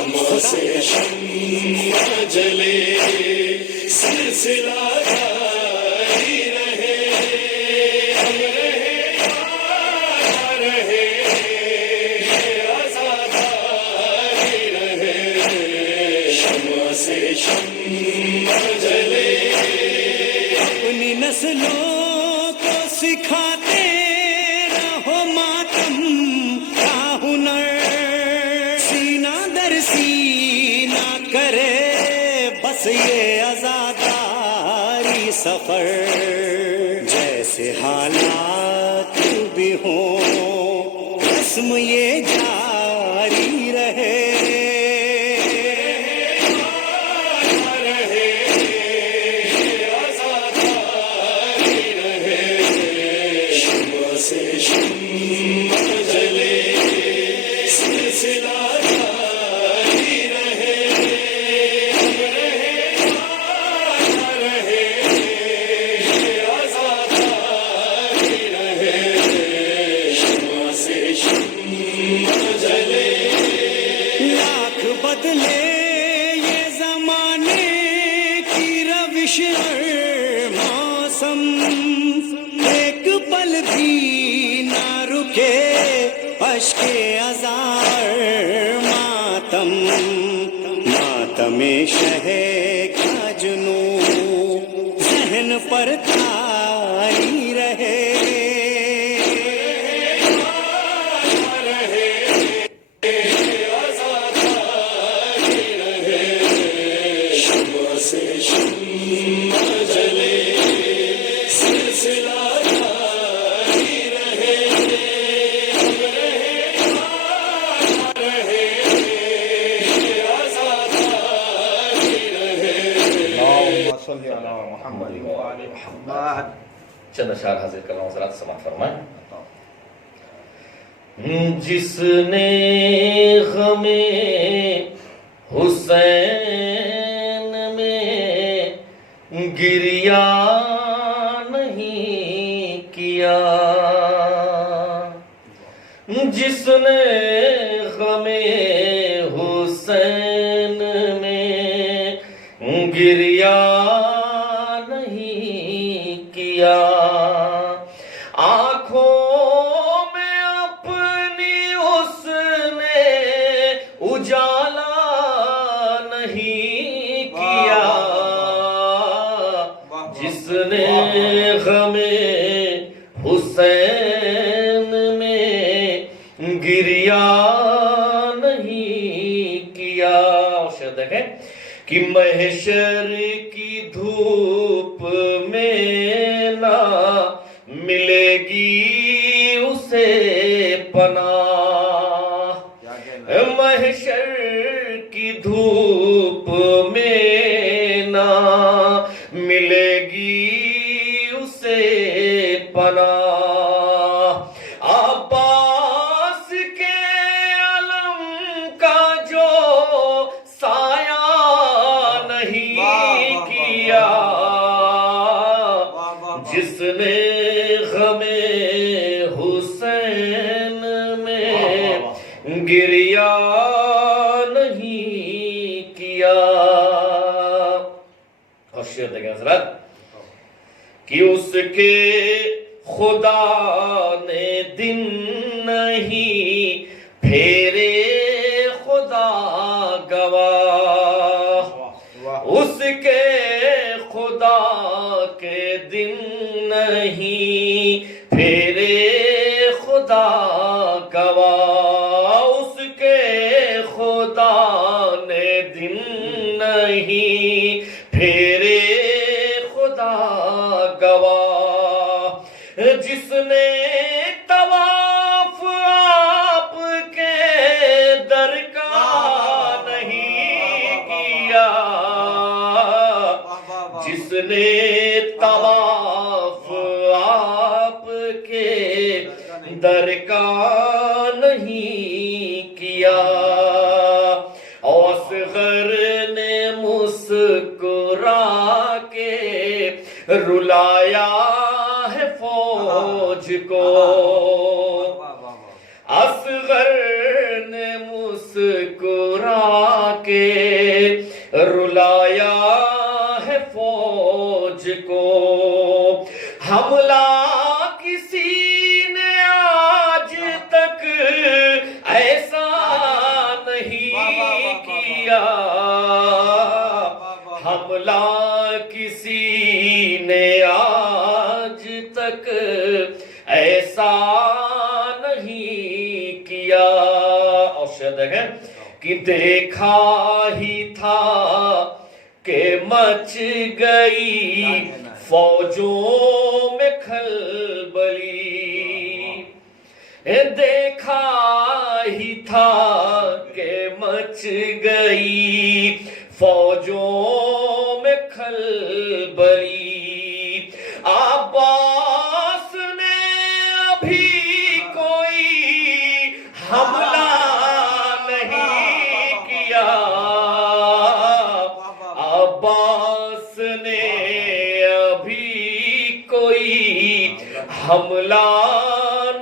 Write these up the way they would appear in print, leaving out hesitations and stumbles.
شمع سے شمع جلے سلسلہ جاری رہے ہم رہے یا رہے آزاداری رہے شمع سے شمع جلے اپنی نسلوں کو سکھاتے رہو ماتم کا ہنر سینہ در سینہ کرے بس یہ آزاداری سفر جیسے حالات بھی ہوں رسم یہ جاری رہے بدلے یہ زمانے کی روش اور موسم ایک پل بھی نہ رکے اشک ازار ماتم ماتم شہ کا جنون ذہن پر تاری رہے چند اشعار حاضر کر رہا ہوں ذرا سماعت فرمائیں. جس نے غم حسین میں گریا نہیں کیا جس نے غم حسین میں گریا نہیں کیا آنکھوں میں اپنی اس نے اجالا نہیں کیا جس نے غم حسین میں گریا نہیں کیا. شاید دیکھیں کہ محشر کی دھوپ میں نہ ملے گی اسے پناہ محشر کی دھوپ میں نہ ملے گی اسے پناہ عباس کے علم کا جو سایہ نہیں کیا جس نے غم حسین میں گریا نہیں کیا. اور شعر دیکھیں حضرت کہ اس کے خدا نے دن نہیں پھیرے خدا گواہ اس کے خدا کے دن نہیں پھیرے خدا گواہ اس کے خدا نے دن نہیں پھیرے خدا گواہ جس نے طواف آپ کے در کا نہیں کیا جس نے طواف آپ کے در کا نہیں کیا اصغر نے مسکرا کے رلایا ہے فوج کو اصغر نے مسکرا مسکرا کے رلایا ہے فوج کو، حملہ کسی نے آج تک ایسا نہیں کیا، حملہ کسی نے آج تک ایسا نہیں کیا۔ اور شاید دیکھیں کہ دیکھا ہی تھا کہ مچ گئی فوجوں میں کھلبلی، دیکھا ہی تھا کہ مچ گئی فوجوں میں کھلبلی، عباس نے ابھی کوئی حملہ نہیں کیا، عباس نے ابھی کوئی حملہ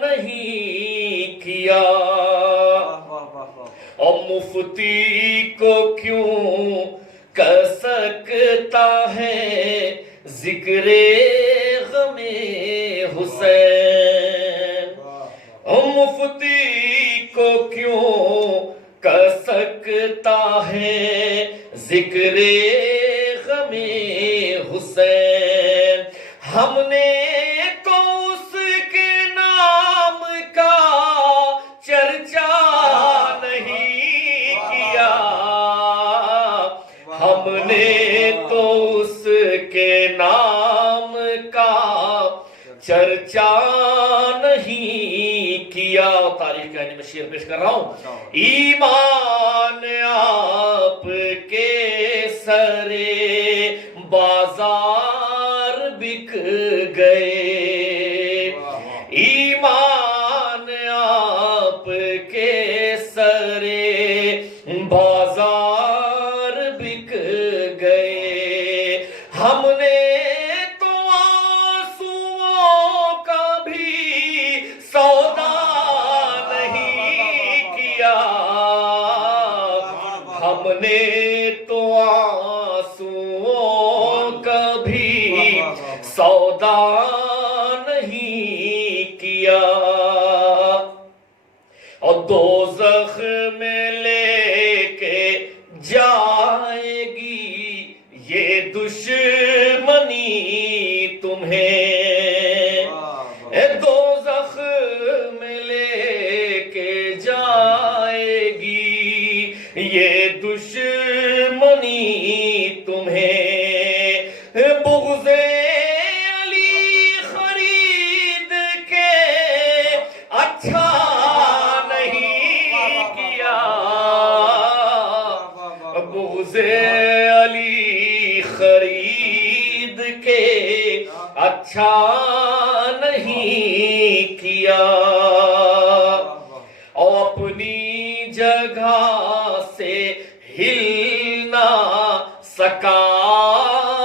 نہیں کیا، اور مفتی کو کیوں کر سکتا ہے ذکر غم حسین، مفتی کو کیوں کر سکتا ہے ذکر غم حسین، ہم نے تو اس کے نام کا چرچا نہیں کیا، ہم نے تو اس کے نام کا چرچا نہیں کیا۔ تاریخ کہانی میں شعر پیش کر رہا ہوں، ایمان آپ کے سرے بازار بک گئے، ایمان آپ کے سرے بازار بک گئے، ہم نے تو آنسوؤں کا بھی سودا نہیں کیا، ہم نے تو آنسوؤں کا بھی سودا نہیں کیا، اور دوزخ میں لے کے جائے گی یہ دشمنی تمہیں، دوزخ میں لے کے جائے گی یہ دشمنی تمہیں، بغض علی خرید کے اچھا نہیں کیا، بغض علی خرید کے اچھا نہیں کیا، اور اپنی جگہ سے ہل نہ سکا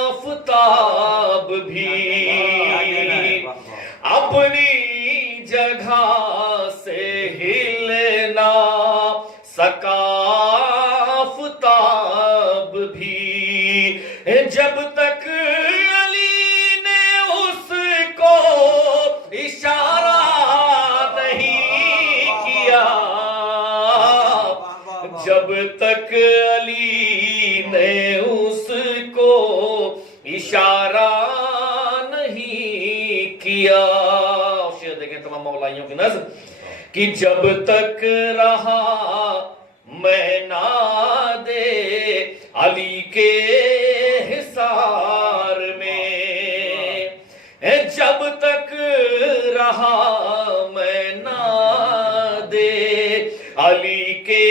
آفتاب بھی، اپنی جگہ سے ہل نہ سکا آفتاب بھی، جب تک علی نے اس کو اشارہ نہیں کیا، جب تک علی نے اس کو اشارہ نہیں کیا۔ شعر دیکھیں تمام مولائیوں کی نظر کہ جب تک رہا میں نہ دے علی کے حصار میں، جب تک رہا میں نہ دے علی کے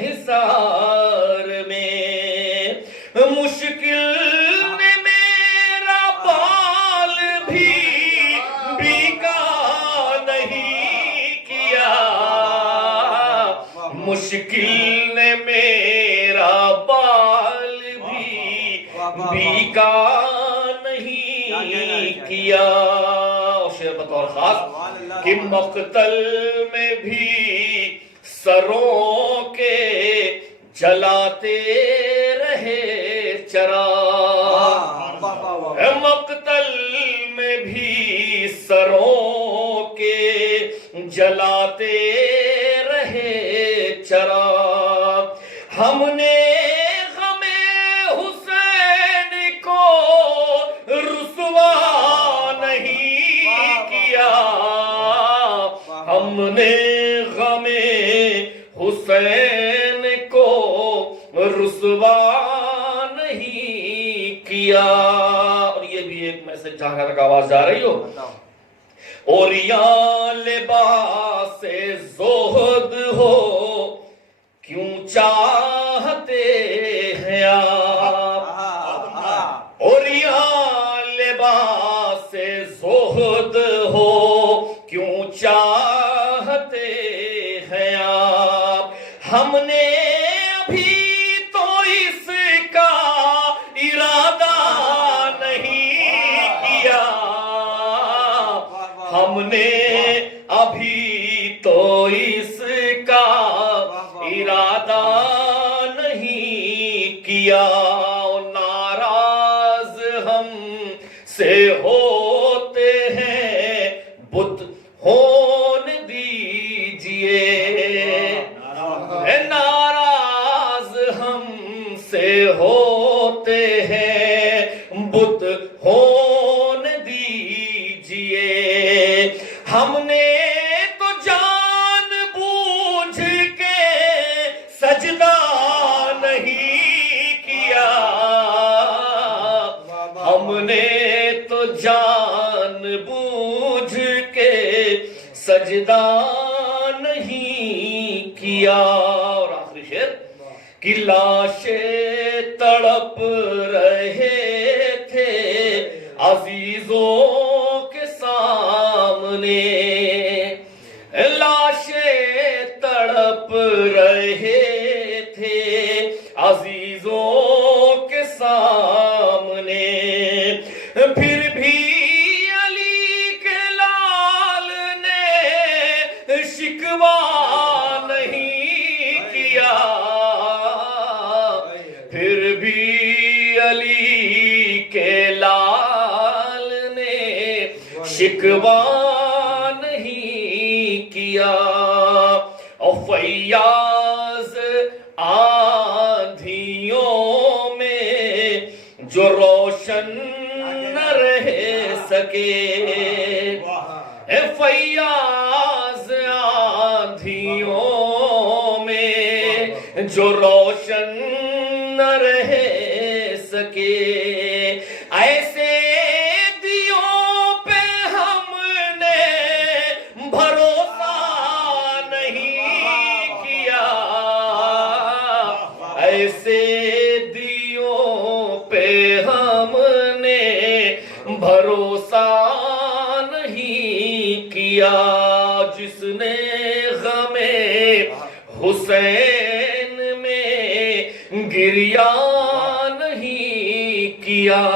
حصار میں، مشکل نے میرا بال بھی بیکا نہیں کیا، مشکل نے میرا بال بھی بیکا نہیں کیا۔ شعر بطور خاص کہ مقتل میں بھی سروں کے جلاتے رہے چراغ، مقتل میں بھی سروں کے جلاتے رہے چراغ، ہم نے غم حسین کو رسوا نہیں کیا، ہم نے غم حسین کو رسوا نہیں کیا۔ اور یہ بھی ایک میسج جہاں تک آواز جا رہی ہو، اور یا لباس زہد ہو کیوں چاہتے ہیں آپ، اور یا لباس زہد ہو کیوں چاہتے ہیں آپ، ہم نے ابھی تو اس کا ارادہ نہیں کیا، ہم نے ابھی تو اس کا ارادہ نہیں کیا، ناراض ہم سے ہوتے ہیں بت ہون دیجئے، ناراض ہم سے ہوتے ہیں بت ہون دیجئے، ہم نے تو جان بوجھ کے سجدہ نہیں کیا، ہم نے تو جان بوجھ کے سجدہ نہیں کیا۔ اور آخری شعر، کہ لاشیں تڑپ رہے تھے عزیزوں کے سامنے، لاشیں تڑپ رہے تھے عزیزوں کے سامنے، پھر بھی علی کے لال نے شکوہ نہیں کیا، پھر بھی علی کے لال نے شکوہ نہیں کیا، اور فیاض آندھیوں میں جو روشن نہ رہ سکے، فیاض آندھیوں میں جو روشن نہ رہ سکے، ایسے دیوں پہ ہم نے بھروسہ نہیں کیا، ایسے دیوں پہ ہم نے بھروسہ نہیں کیا، جس نے غم حسین میں گریا نہیں کیا،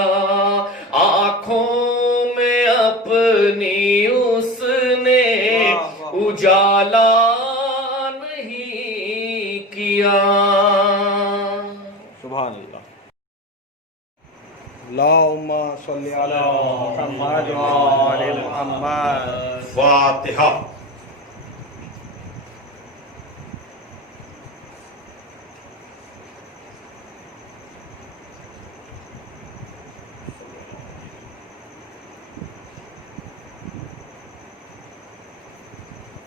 آنکھوں میں اپنی اس نے اجالا نہیں کیا۔ سبحان اللہ۔ اللہم صلی علی محمد وآل محمد۔ فاتحہ۔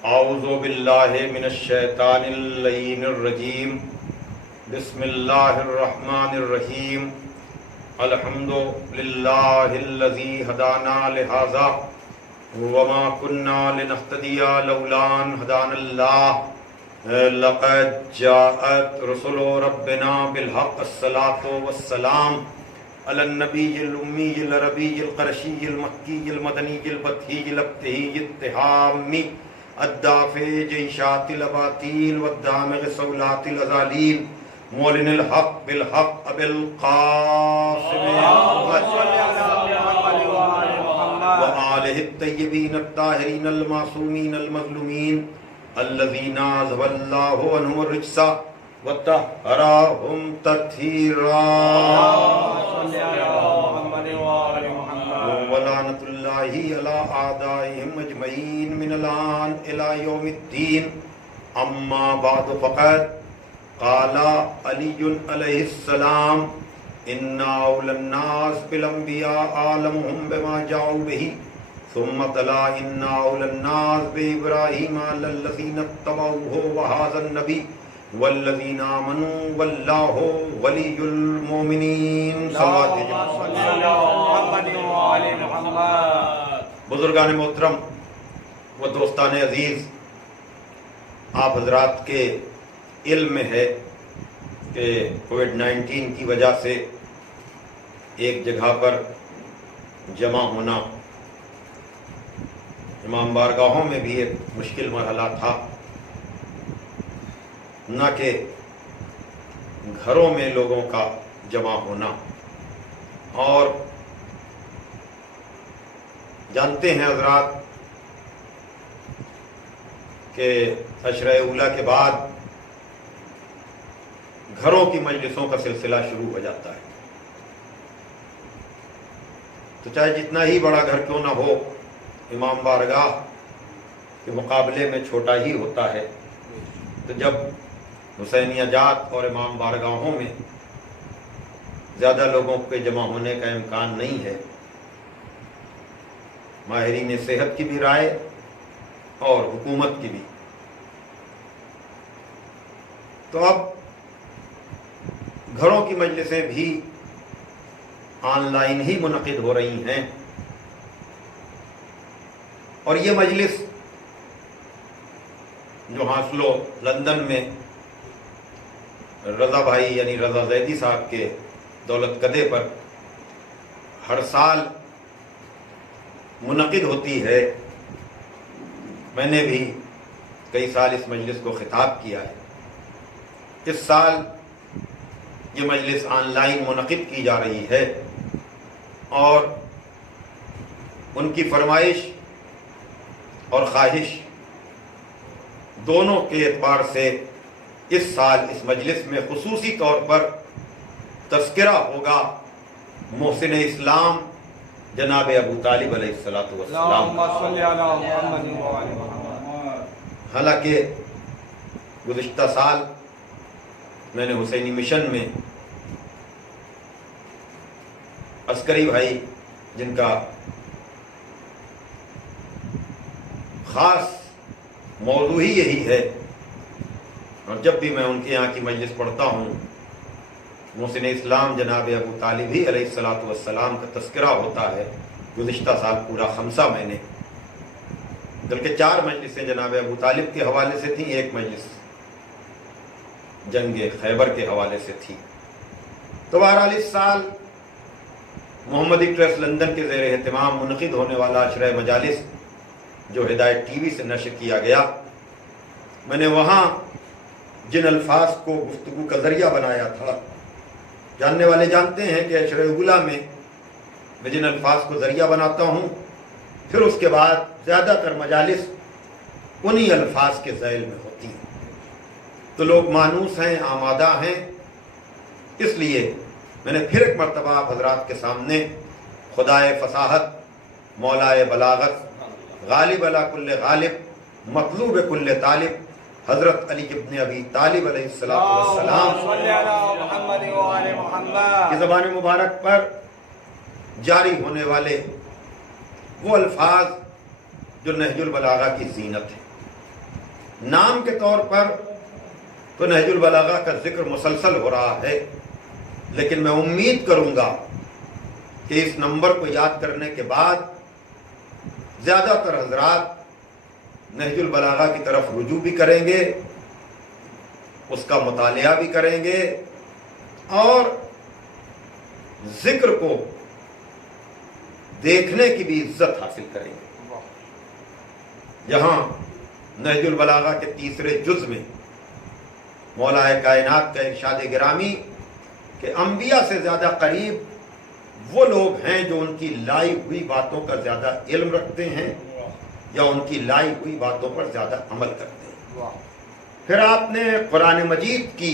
اعوذ باللہ من الشیطان اللعین الرجیم، بسم اللہ الرحمن الرحیم، الحمد للہ الذی ہدانا لہذا وما کننا لنہتدی لولا ان ہدانا اللہ، لقد جاءت رسل ربنا بالحق الصلاة والسلام علی النبی الامی العربی القرشی المکی المدنی البطحی الابتہی التہامی الدافع جیشات الاباطیل والدامغ صولات الازالیل، مولن الحق بالحق ابی القاسم وآلہ الطیبین الطاہرین المعصومین المظلومین الذین اذهب اللہ عنہم الرجس وطہرہم تطہیرا صلی علی محمد وآل محمد ولعنۃ اللہ علی اعدائہم اجمعین من الآن الی یوم الدین اما بعد فقط قال علی علیہ السلام ان اول الناس بالانبیاء عالمهم بما جاءوا به ثم تلا ان اول الناس بابراہیم علی الذین اتبعوه وهذا النبی والذین آمنوا واللہ ولی المؤمنین صلی علی محمد وآل محمد. بزرگان محترم و دوستان عزیز، آپ حضرات کے علم میں ہے کہ کووڈ-19 کی وجہ سے ایک جگہ پر جمع ہونا امام بارگاہوں میں بھی ایک مشکل مرحلہ تھا، نہ کہ گھروں میں لوگوں کا جمع ہونا. اور جانتے ہیں حضرات کہ عشرہ اولیٰ کے بعد گھروں کی مجلسوں کا سلسلہ شروع ہو جاتا ہے. تو چاہے جتنا ہی بڑا گھر کیوں نہ ہو، امام بارگاہ کے مقابلے میں چھوٹا ہی ہوتا ہے. تو جب حسینیہ جات اور امام بارگاہوں میں زیادہ لوگوں کے جمع ہونے کا امکان نہیں ہے، ماہرین صحت کی بھی رائے اور حکومت کی بھی، تو اب گھروں کی مجلسیں بھی آن لائن ہی منعقد ہو رہی ہیں. اور یہ مجلس جو ہاسلو لندن میں رضا بھائی یعنی رضا زیدی صاحب کے دولت کدے پر ہر سال منعقد ہوتی ہے، میں نے بھی کئی سال اس مجلس کو خطاب کیا ہے. اس سال یہ مجلس آن لائن منعقد کی جا رہی ہے، اور ان کی فرمائش اور خواہش دونوں کے اعتبار سے اس سال اس مجلس میں خصوصی طور پر تذکرہ ہوگا محسن اسلام جناب ابو طالب علیہ الصلوۃ والسلام. اللہم صلی علی محمد وآل محمد. حالانکہ گزشتہ سال میں نے حسینی مشن میں عسکری بھائی جن کا خاص موضوع ہی یہی ہے، اور جب بھی میں ان کے یہاں کی مجلس پڑھتا ہوں محسن اسلام جناب ابو طالب ہی علیہ الصلوۃ والسلام کا تذکرہ ہوتا ہے. گزشتہ سال پورا خمسہ میں نے، بلکہ 4 مجلسیں جناب ابو طالب کے حوالے سے تھیں، 1 مجلس جنگ خیبر کے حوالے سے تھی. تو بہرحال اس سال محمدی ٹرسٹ لندن کے زیر اہتمام منعقد ہونے والا عشرہ مجالس جو ہدایت ٹی وی سے نشر کیا گیا، میں نے وہاں جن الفاظ کو گفتگو کا ذریعہ بنایا تھا، جاننے والے جانتے ہیں کہ عشرہ اولیٰ میں جن الفاظ کو ذریعہ بناتا ہوں، پھر اس کے بعد زیادہ تر مجالس انہی الفاظ کے ذیل میں ہوتی ہیں. تو لوگ مانوس ہیں، آمادہ ہیں، اس لیے میں نے پھر ایک مرتبہ آپ حضرات کے سامنے خدائے فصاحت، مولائے بلاغت، غالب علی کل غالب، مطلوب کل طالب، حضرت علی ابن ابی طالب علیہ السلام صلی علی محمد وآل محمد کی زبان مبارک پر جاری ہونے والے وہ الفاظ جو نہج البلاغہ کی زینت ہے. نام کے طور پر تو نہج البلاغہ کا ذکر مسلسل ہو رہا ہے، لیکن میں امید کروں گا کہ اس نمبر کو یاد کرنے کے بعد زیادہ تر حضرات نہج البلاغہ کی طرف رجوع بھی کریں گے، اس کا مطالعہ بھی کریں گے، اور ذکر کو دیکھنے کی بھی عزت حاصل کریں گے. جہاں نہج البلاغہ کے 3 جز میں مولا کائنات کا ارشاد گرامی کہ انبیاء سے زیادہ قریب وہ لوگ ہیں جو ان کی لائی ہوئی باتوں کا زیادہ علم رکھتے ہیں یا ان کی لائی ہوئی باتوں پر زیادہ عمل کرتے ہیں. پھر آپ نے قرآن مجید کی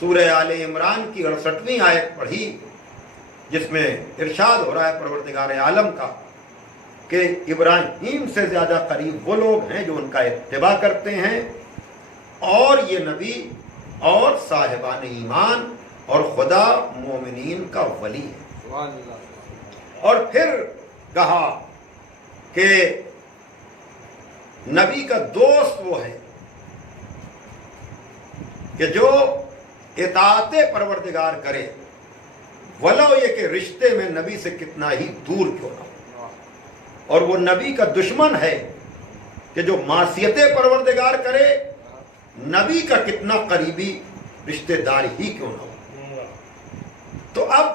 سورہ آل عمران کی 68ویں آیت پڑھی جس میں ارشاد ہو رہا ہے پروردگار عالم کا کہ ابراہیم سے زیادہ قریب وہ لوگ ہیں جو ان کا اتباع کرتے ہیں، اور یہ نبی اور صاحبان ایمان اور خدا مومنین کا ولی ہے۔ اور پھر کہا کہ نبی کا دوست وہ ہے کہ جو اطاعت پروردگار کرے، ولو یہ کہ رشتے میں نبی سے کتنا ہی دور کیوں نہ ہو، اور وہ نبی کا دشمن ہے کہ جو معصیت پروردگار کرے، نبی کا کتنا قریبی رشتہ دار ہی کیوں نہ ہو۔ تو اب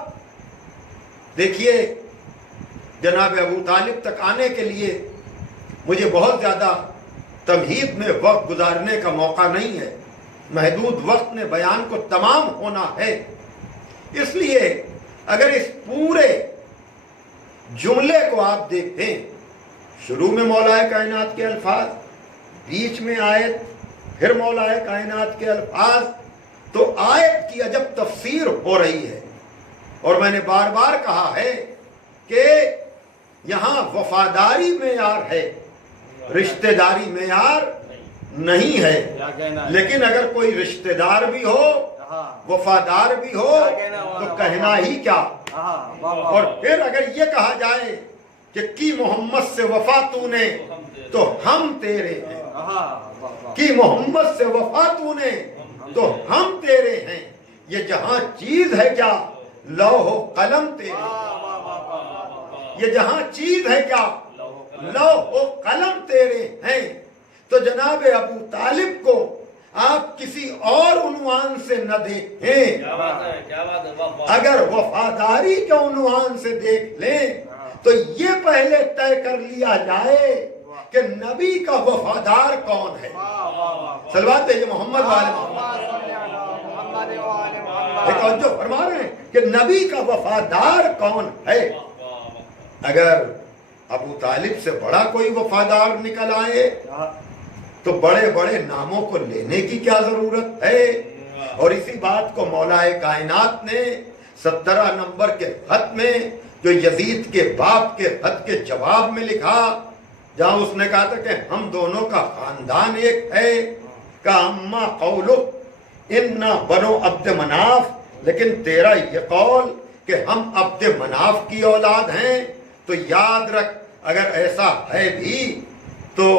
دیکھیے جناب ابو طالب تک آنے کے لیے مجھے بہت زیادہ تمہید میں وقت گزارنے کا موقع نہیں ہے، محدود وقت میں بیان کو تمام ہونا ہے، اس لیے اگر اس پورے جملے کو آپ دیکھیں، شروع میں مولا کائنات کے الفاظ، بیچ میں آیت، پھر مولا کائنات کے الفاظ، تو آیت کی عجب تفسیر ہو رہی ہے۔ اور میں نے بار بار کہا ہے کہ یہاں وفاداری معیار ہے، رشتہ داری معیار نہیں ہے، لیکن اگر کوئی رشتہ دار بھی ہو، وفادار بھی ہو، تو کہنا ہی کیا۔ اور پھر اگر یہ کہا جائے کہ کی محمد سے وفا تو نے تو ہم تیرے ہیں، کی محمد سے وفا تو نے تو ہم تیرے ہیں، یہ جہاں چیز ہے کیا لوح و قلم تیرے، یہ جہاں چیز ہے کیا لوح و قلم تیرے ہیں۔ تو جناب ابو طالب کو آپ کسی اور عنوان سے نہ دیکھیں، اگر وفاداری کے عنوان سے دیکھ لیں تو یہ پہلے طے کر لیا جائے کہ نبی کا وفادار کون ہے۔ صلوات بھیجئے محمد والے محمد، جو فرما رہے ہیں کہ نبی کا وفادار کون ہے۔ اگر ابو طالب سے بڑا کوئی وفادار نکل آئے تو بڑے بڑے ناموں کو لینے کی کیا ضرورت ہے۔ اور اسی بات کو مولا کائنات نے 17 نمبر کے خط میں جو یزید کے باپ کے خط کے جواب میں لکھا، جہاں اس نے کہا تھا کہ ہم دونوں کا خاندان ایک ہے، کہ اما قولک انا بنو عبد مناف، لیکن تیرا یہ قول کہ ہم عبد مناف کی اولاد ہیں، تو یاد رکھ اگر ایسا ہے بھی تو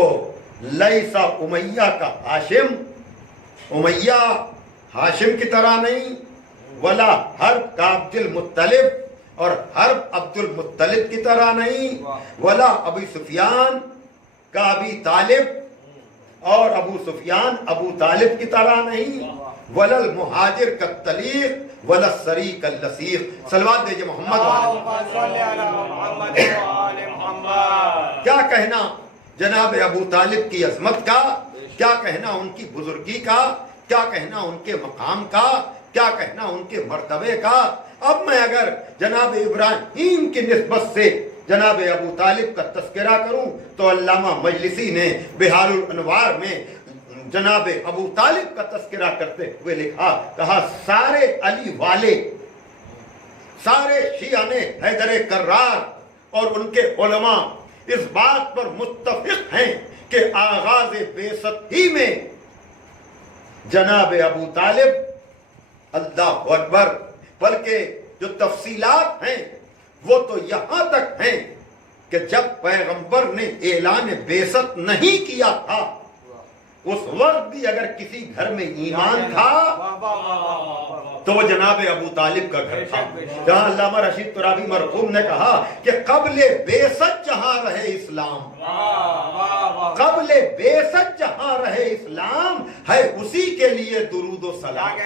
لیسا امیہ کا ہاشم، امیہ ہاشم کی طرح نہیں، ولا حرب کا عبد المطلب اور حرب عبد المطلب کی طرح نہیں، ولا ابو سفیان کا ابی طالب اور ابو سفیان ابو طالب کی طرح نہیں، ولا المہاجر کا طلیق ولا السریق اللصیق۔ صلوات بھیجئے محمد والے۔ کیا کہنا جناب ابو طالب کی عظمت کا، کیا کہنا ان کی بزرگی کا، کیا کہنا ان کے مقام کا، کیا کہنا ان کے مرتبے کا۔ اب میں اگر جناب ابراہیم کی نسبت سے جناب ابو طالب کا تذکرہ کروں تو علامہ مجلسی نے بہار الانوار میں جناب ابو طالب کا تذکرہ کرتے ہوئے لکھا، کہا سارے علی والے، سارے شیعہ حیدر کرار اور ان کے علماء اس بات پر متفق ہیں کہ آغاز بعثت ہی میں جناب ابو طالب، اللہ اکبر، بلکہ جو تفصیلات ہیں وہ تو یہاں تک ہیں کہ جب پیغمبر نے اعلان بعثت نہیں کیا تھا اس وقت بھی اگر کسی گھر میں ایمان تھا تو وہ جناب ابو طالب کا گھر تھا، جہاں علامہ رشید ترابی مرحوم نے کہا کہ قبل بعثت جہاں رہے اسلام، قبل بعثت جہاں رہے اسلام ہے اسی کے لیے درود و سلام۔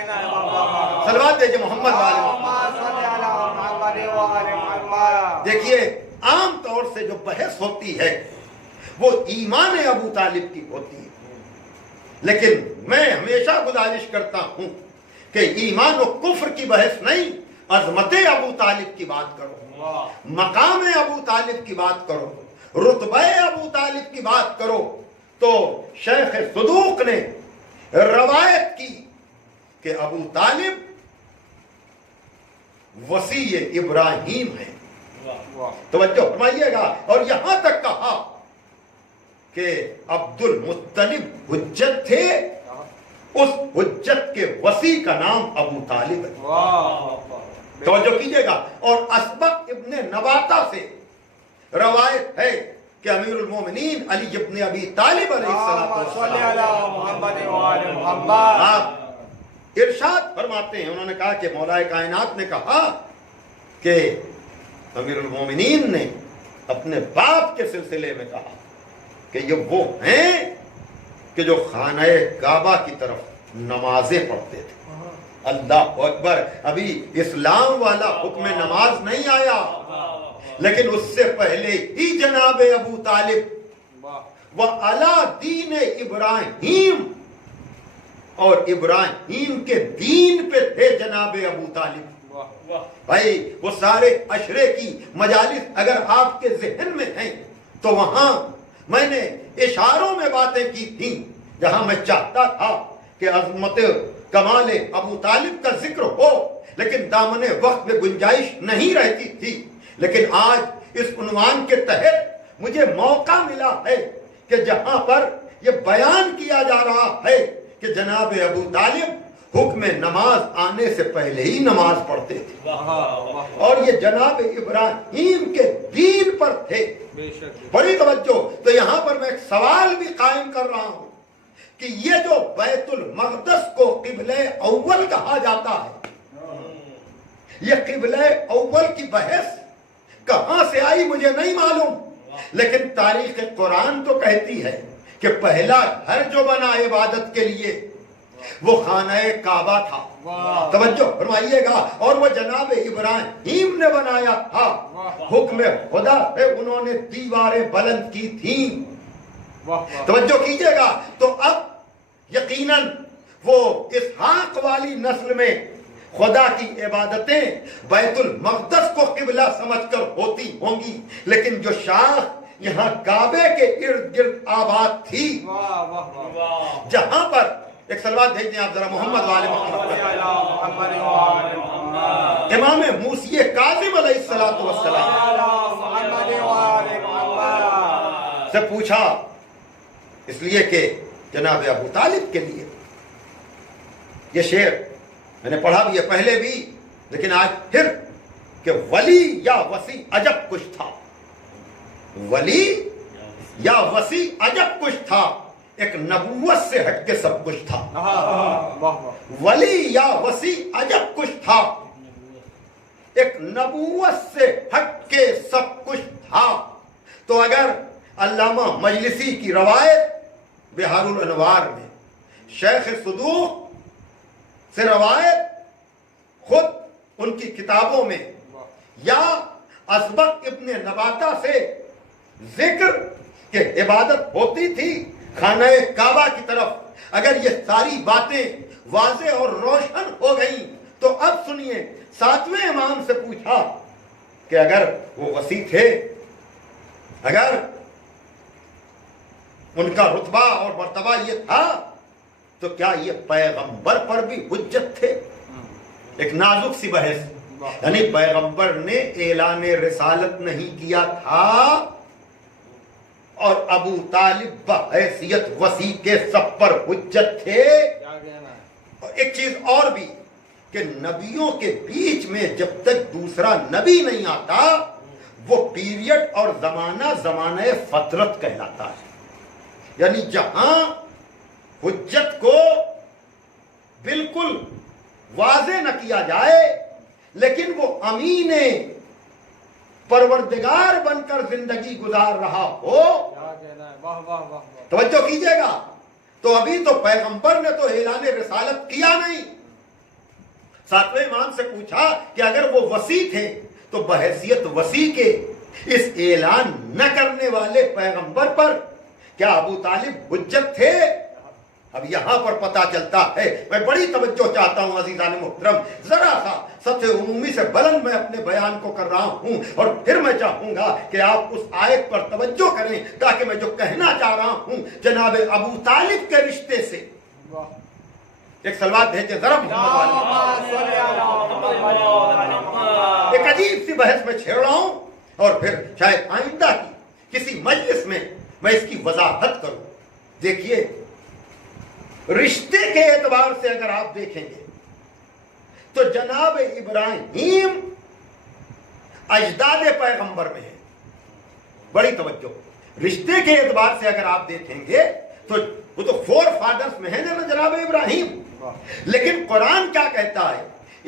صلوات بھیجئے محمد والے۔ دیکھیے عام طور سے جو بحث ہوتی ہے وہ ایمان ابو طالب کی ہوتی ہے، لیکن میں ہمیشہ گزارش کرتا ہوں کہ ایمان و کفر کی بحث نہیں، عظمت ابو طالب کی بات کرو، مقام ابو طالب کی بات کرو، رتبہ ابو طالب کی بات کرو، تو شیخ صدوق نے روایت کی کہ ابو طالب وصی ابراہیم ہے. توجہ فرمائیے گا. اور یہاں تک کہا کہ عبد المطلب حجت تھے, اس حجت کے وصی کا نام ابو طالب ہے. توجہ کیجئے گا. اور اسبق ابن نباتہ سے روایت ہے کہ امیر المومنین علی ابن ابی طالب علیہ السلام آپ ارشاد فرماتے ہیں, انہوں نے کہا کہ مولا کائنات نے کہا کہ امیر المومنین نے اپنے باپ کے سلسلے میں کہا کہ یہ وہ ہیں کہ جو خانہ کعبہ کی طرف نمازیں پڑھتے تھے. اللہ اکبر. ابھی اسلام والا حکم نماز نہیں آیا, لیکن اس سے پہلے ہی جناب ابو طالب وعلی دین ابراہیم, اور ابراہیم کے دین پہ تھے جناب ابو طالب. بھائی وہ سارے عشرے کی مجالس اگر آپ کے ذہن میں ہیں تو وہاں میں نے اشاروں میں باتیں کی تھیں جہاں میں چاہتا تھا کہ عظمت کمال ابو طالب کا ذکر ہو, لیکن دامن وقت میں گنجائش نہیں رہتی تھی. لیکن آج اس عنوان کے تحت مجھے موقع ملا ہے کہ جہاں پر یہ بیان کیا جا رہا ہے کہ جناب ابو طالب حکم نماز آنے سے پہلے ہی نماز پڑھتے تھے, اور یہ جناب ابراہیم کے دین پر تھے. بڑی توجہ. تو یہاں پر میں ایک سوال بھی قائم کر رہا ہوں کہ یہ جو بیت المقدس کو قبلہ اول کہا جاتا ہے, یہ قبلہ اول کی بحث کہاں سے آئی مجھے نہیں معلوم, لیکن تاریخ قرآن تو کہتی ہے کہ پہلا گھر جو بنا عبادت کے لیے وہ خانہ کعبہ تھا. توجہ فرمائیے گا. اور وہ جناب ابراہیم نے بنایا تھا. حکم خدا پہ انہوں نے دیواریں بلند کی تھیں. توجہ کیجئے گا. تو اب یقیناً وہ اسحاق والی نسل میں خدا کی عبادتیں بیت المقدس کو قبلہ سمجھ کر ہوتی ہوں گی, لیکن جو شاخ یہاں کعبے کے ارد گرد آباد تھی, جہاں پر ایک سلوات بھیج دیں آپ ذرا محمد والے محمد, امام موسی کاظم علیہ السلام سے پوچھا, اس لیے کہ جناب ابو طالب کے لیے یہ شعر میں نے پڑھا بھی ہے پہلے بھی, لیکن آج پھر کہ ولی یا وسیع عجب کچھ تھا. ولی یا وسیع عجب کچھ تھا, ایک نبوت سے ہٹ کے سب کچھ تھا. ولی یا وسیع عجب کچھ تھا, ایک نبوت سے ہٹ کے سب کچھ تھا. تو اگر علامہ مجلسی کی روایت بہار الانوار میں, شیخ صدوق سے روایت خود ان کی کتابوں میں, یا اسبق ابن نباتہ سے ذکر کہ عبادت ہوتی تھی خانہ کعبہ کی طرف, اگر یہ ساری باتیں واضح اور روشن ہو گئیں تو اب سنیے, ساتویں امام سے پوچھا کہ اگر وہ وسیع تھے, اگر ان کا رتبہ اور مرتبہ یہ تھا, تو کیا یہ پیغمبر پر بھی حجت تھے؟ ایک نازک سی بحث. یعنی پیغمبر نے اعلان رسالت نہیں کیا تھا, اور ابو طالب بحیثیت وسیع کے سب پر حجت تھے. ایک چیز اور بھی کہ نبیوں کے بیچ میں جب تک دوسرا نبی نہیں آتا, وہ پیریڈ اور زمانہ فترت کہلاتا ہے. یعنی جہاں حجت کو بالکل واضح نہ کیا جائے, لیکن وہ امین پروردگار بن کر زندگی گزار رہا ہو. توجہ کیجئے گا. تو ابھی تو پیغمبر نے تو اعلان رسالت کیا نہیں. ساتویں امام سے پوچھا کہ اگر وہ وسیع تھے تو بحیثیت وسیع کے اس اعلان نہ کرنے والے پیغمبر پر کیا ابو طالب حجت تھے؟ اب یہاں پر پتا چلتا ہے، میں بڑی توجہ چاہتا ہوں عزیزان محترم، ذرا سا سطح عمومی سے بلند میں اپنے بیان کو کر رہا ہوں، اور پھر میں چاہوں گا کہ آپ اس آیت پر توجہ کریں تاکہ میں جو کہنا چاہ رہا ہوں جناب ابو طالب کے رشتے سے، ایک سلوات بھیجے ذرا محمد والے، ایک عجیب سی بحث میں چھیڑ رہا ہوں اور پھر شاید آئندہ کی کسی مجلس میں میں اس کی وضاحت کروں۔ دیکھیے، رشتے کے اعتبار سے اگر آپ دیکھیں گے تو جناب ابراہیم اجداد پیغمبر میں ہے، بڑی توجہ، رشتے کے اعتبار سے اگر آپ دیکھیں گے تو وہ تو فور فادرز میں ہیں نا جناب ابراہیم، لیکن قرآن کیا کہتا ہے؟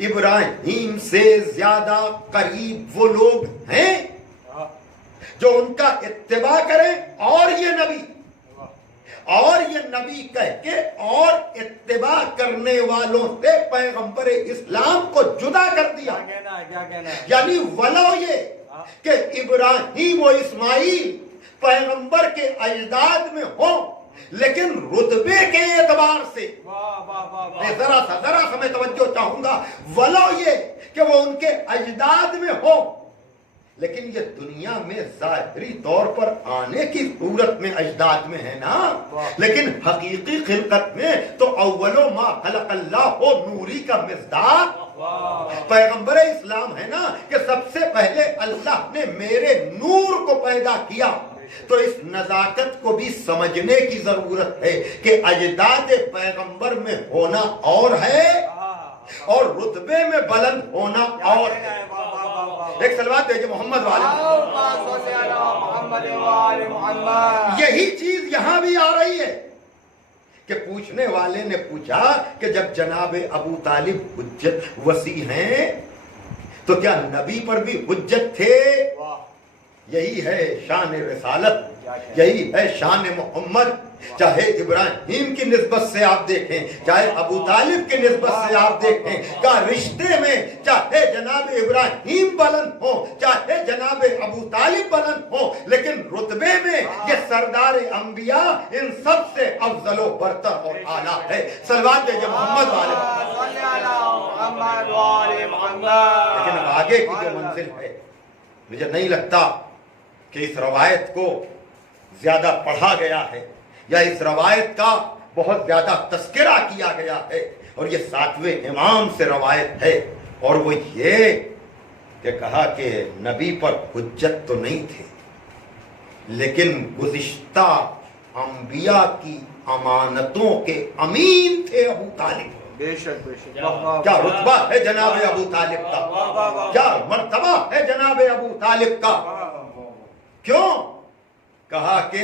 ابراہیم سے زیادہ قریب وہ لوگ ہیں جو ان کا اتباع کریں، اور یہ نبی کہہ کے اور اتباع کرنے والوں سے پیغمبر اسلام کو جدا کر دیا۔ یعنی ولو یہ کہ ابراہیم و اسماعیل پیغمبر کے اجداد میں ہوں، لیکن رتبے کے اعتبار سے ذرا سا میں توجہ چاہوں گا، ولو یہ کہ وہ ان کے اجداد میں ہوں، لیکن یہ دنیا میں ظاہری طور پر آنے کی صورت میں اجداد میں ہے نا، لیکن حقیقی خلقت میں تو اولو ما خلق اللہ ہو نوری کا مصداق پیغمبر اسلام ہے نا، کہ سب سے پہلے اللہ نے میرے نور کو پیدا کیا۔ تو اس نزاکت کو بھی سمجھنے کی ضرورت ہے کہ اجداد پیغمبر میں ہونا اور ہے اور رتبے میں بلند ہونا اور ہے۔ ایک سلوات دیجئے محمد والے، یہی چیز یہاں بھی آ رہی ہے کہ پوچھنے والے نے پوچھا کہ جب جناب ابو طالب حجت وسیع ہیں تو کیا نبی پر بھی حجت تھے؟ یہی ہے شان رسالت، یہی ہے شان محمد۔ چاہے ابراہیم کی نسبت سے آپ دیکھیں، چاہے ابو طالب کی نسبت سے آپ دیکھیں، کا رشتے میں چاہے جناب ابراہیم بلند ہوں، چاہے جناب ابو طالب بلند ہوں، لیکن رتبے میں یہ سردار انبیاء ان سب سے افضل و برتر اور اعلیٰ ہے۔ صلوات دیجئے محمد والے۔ لیکن اب آگے کی جو منزل ہے، مجھے نہیں لگتا کہ اس روایت کو زیادہ پڑھا گیا ہے یا اس روایت کا بہت زیادہ تذکرہ کیا گیا ہے، اور یہ 7ویں امام سے روایت ہے، اور وہ یہ کہ کہا کہ نبی پر حجت تو نہیں تھے، لیکن گزشتہ انبیاء کی امانتوں کے امین تھے ابو طالب۔ بے شک بے شک، کیا رتبہ ہے جناب ابو طالب کا، کیا مرتبہ ہے جناب ابو طالب کا۔ کیوں؟ کہا کہ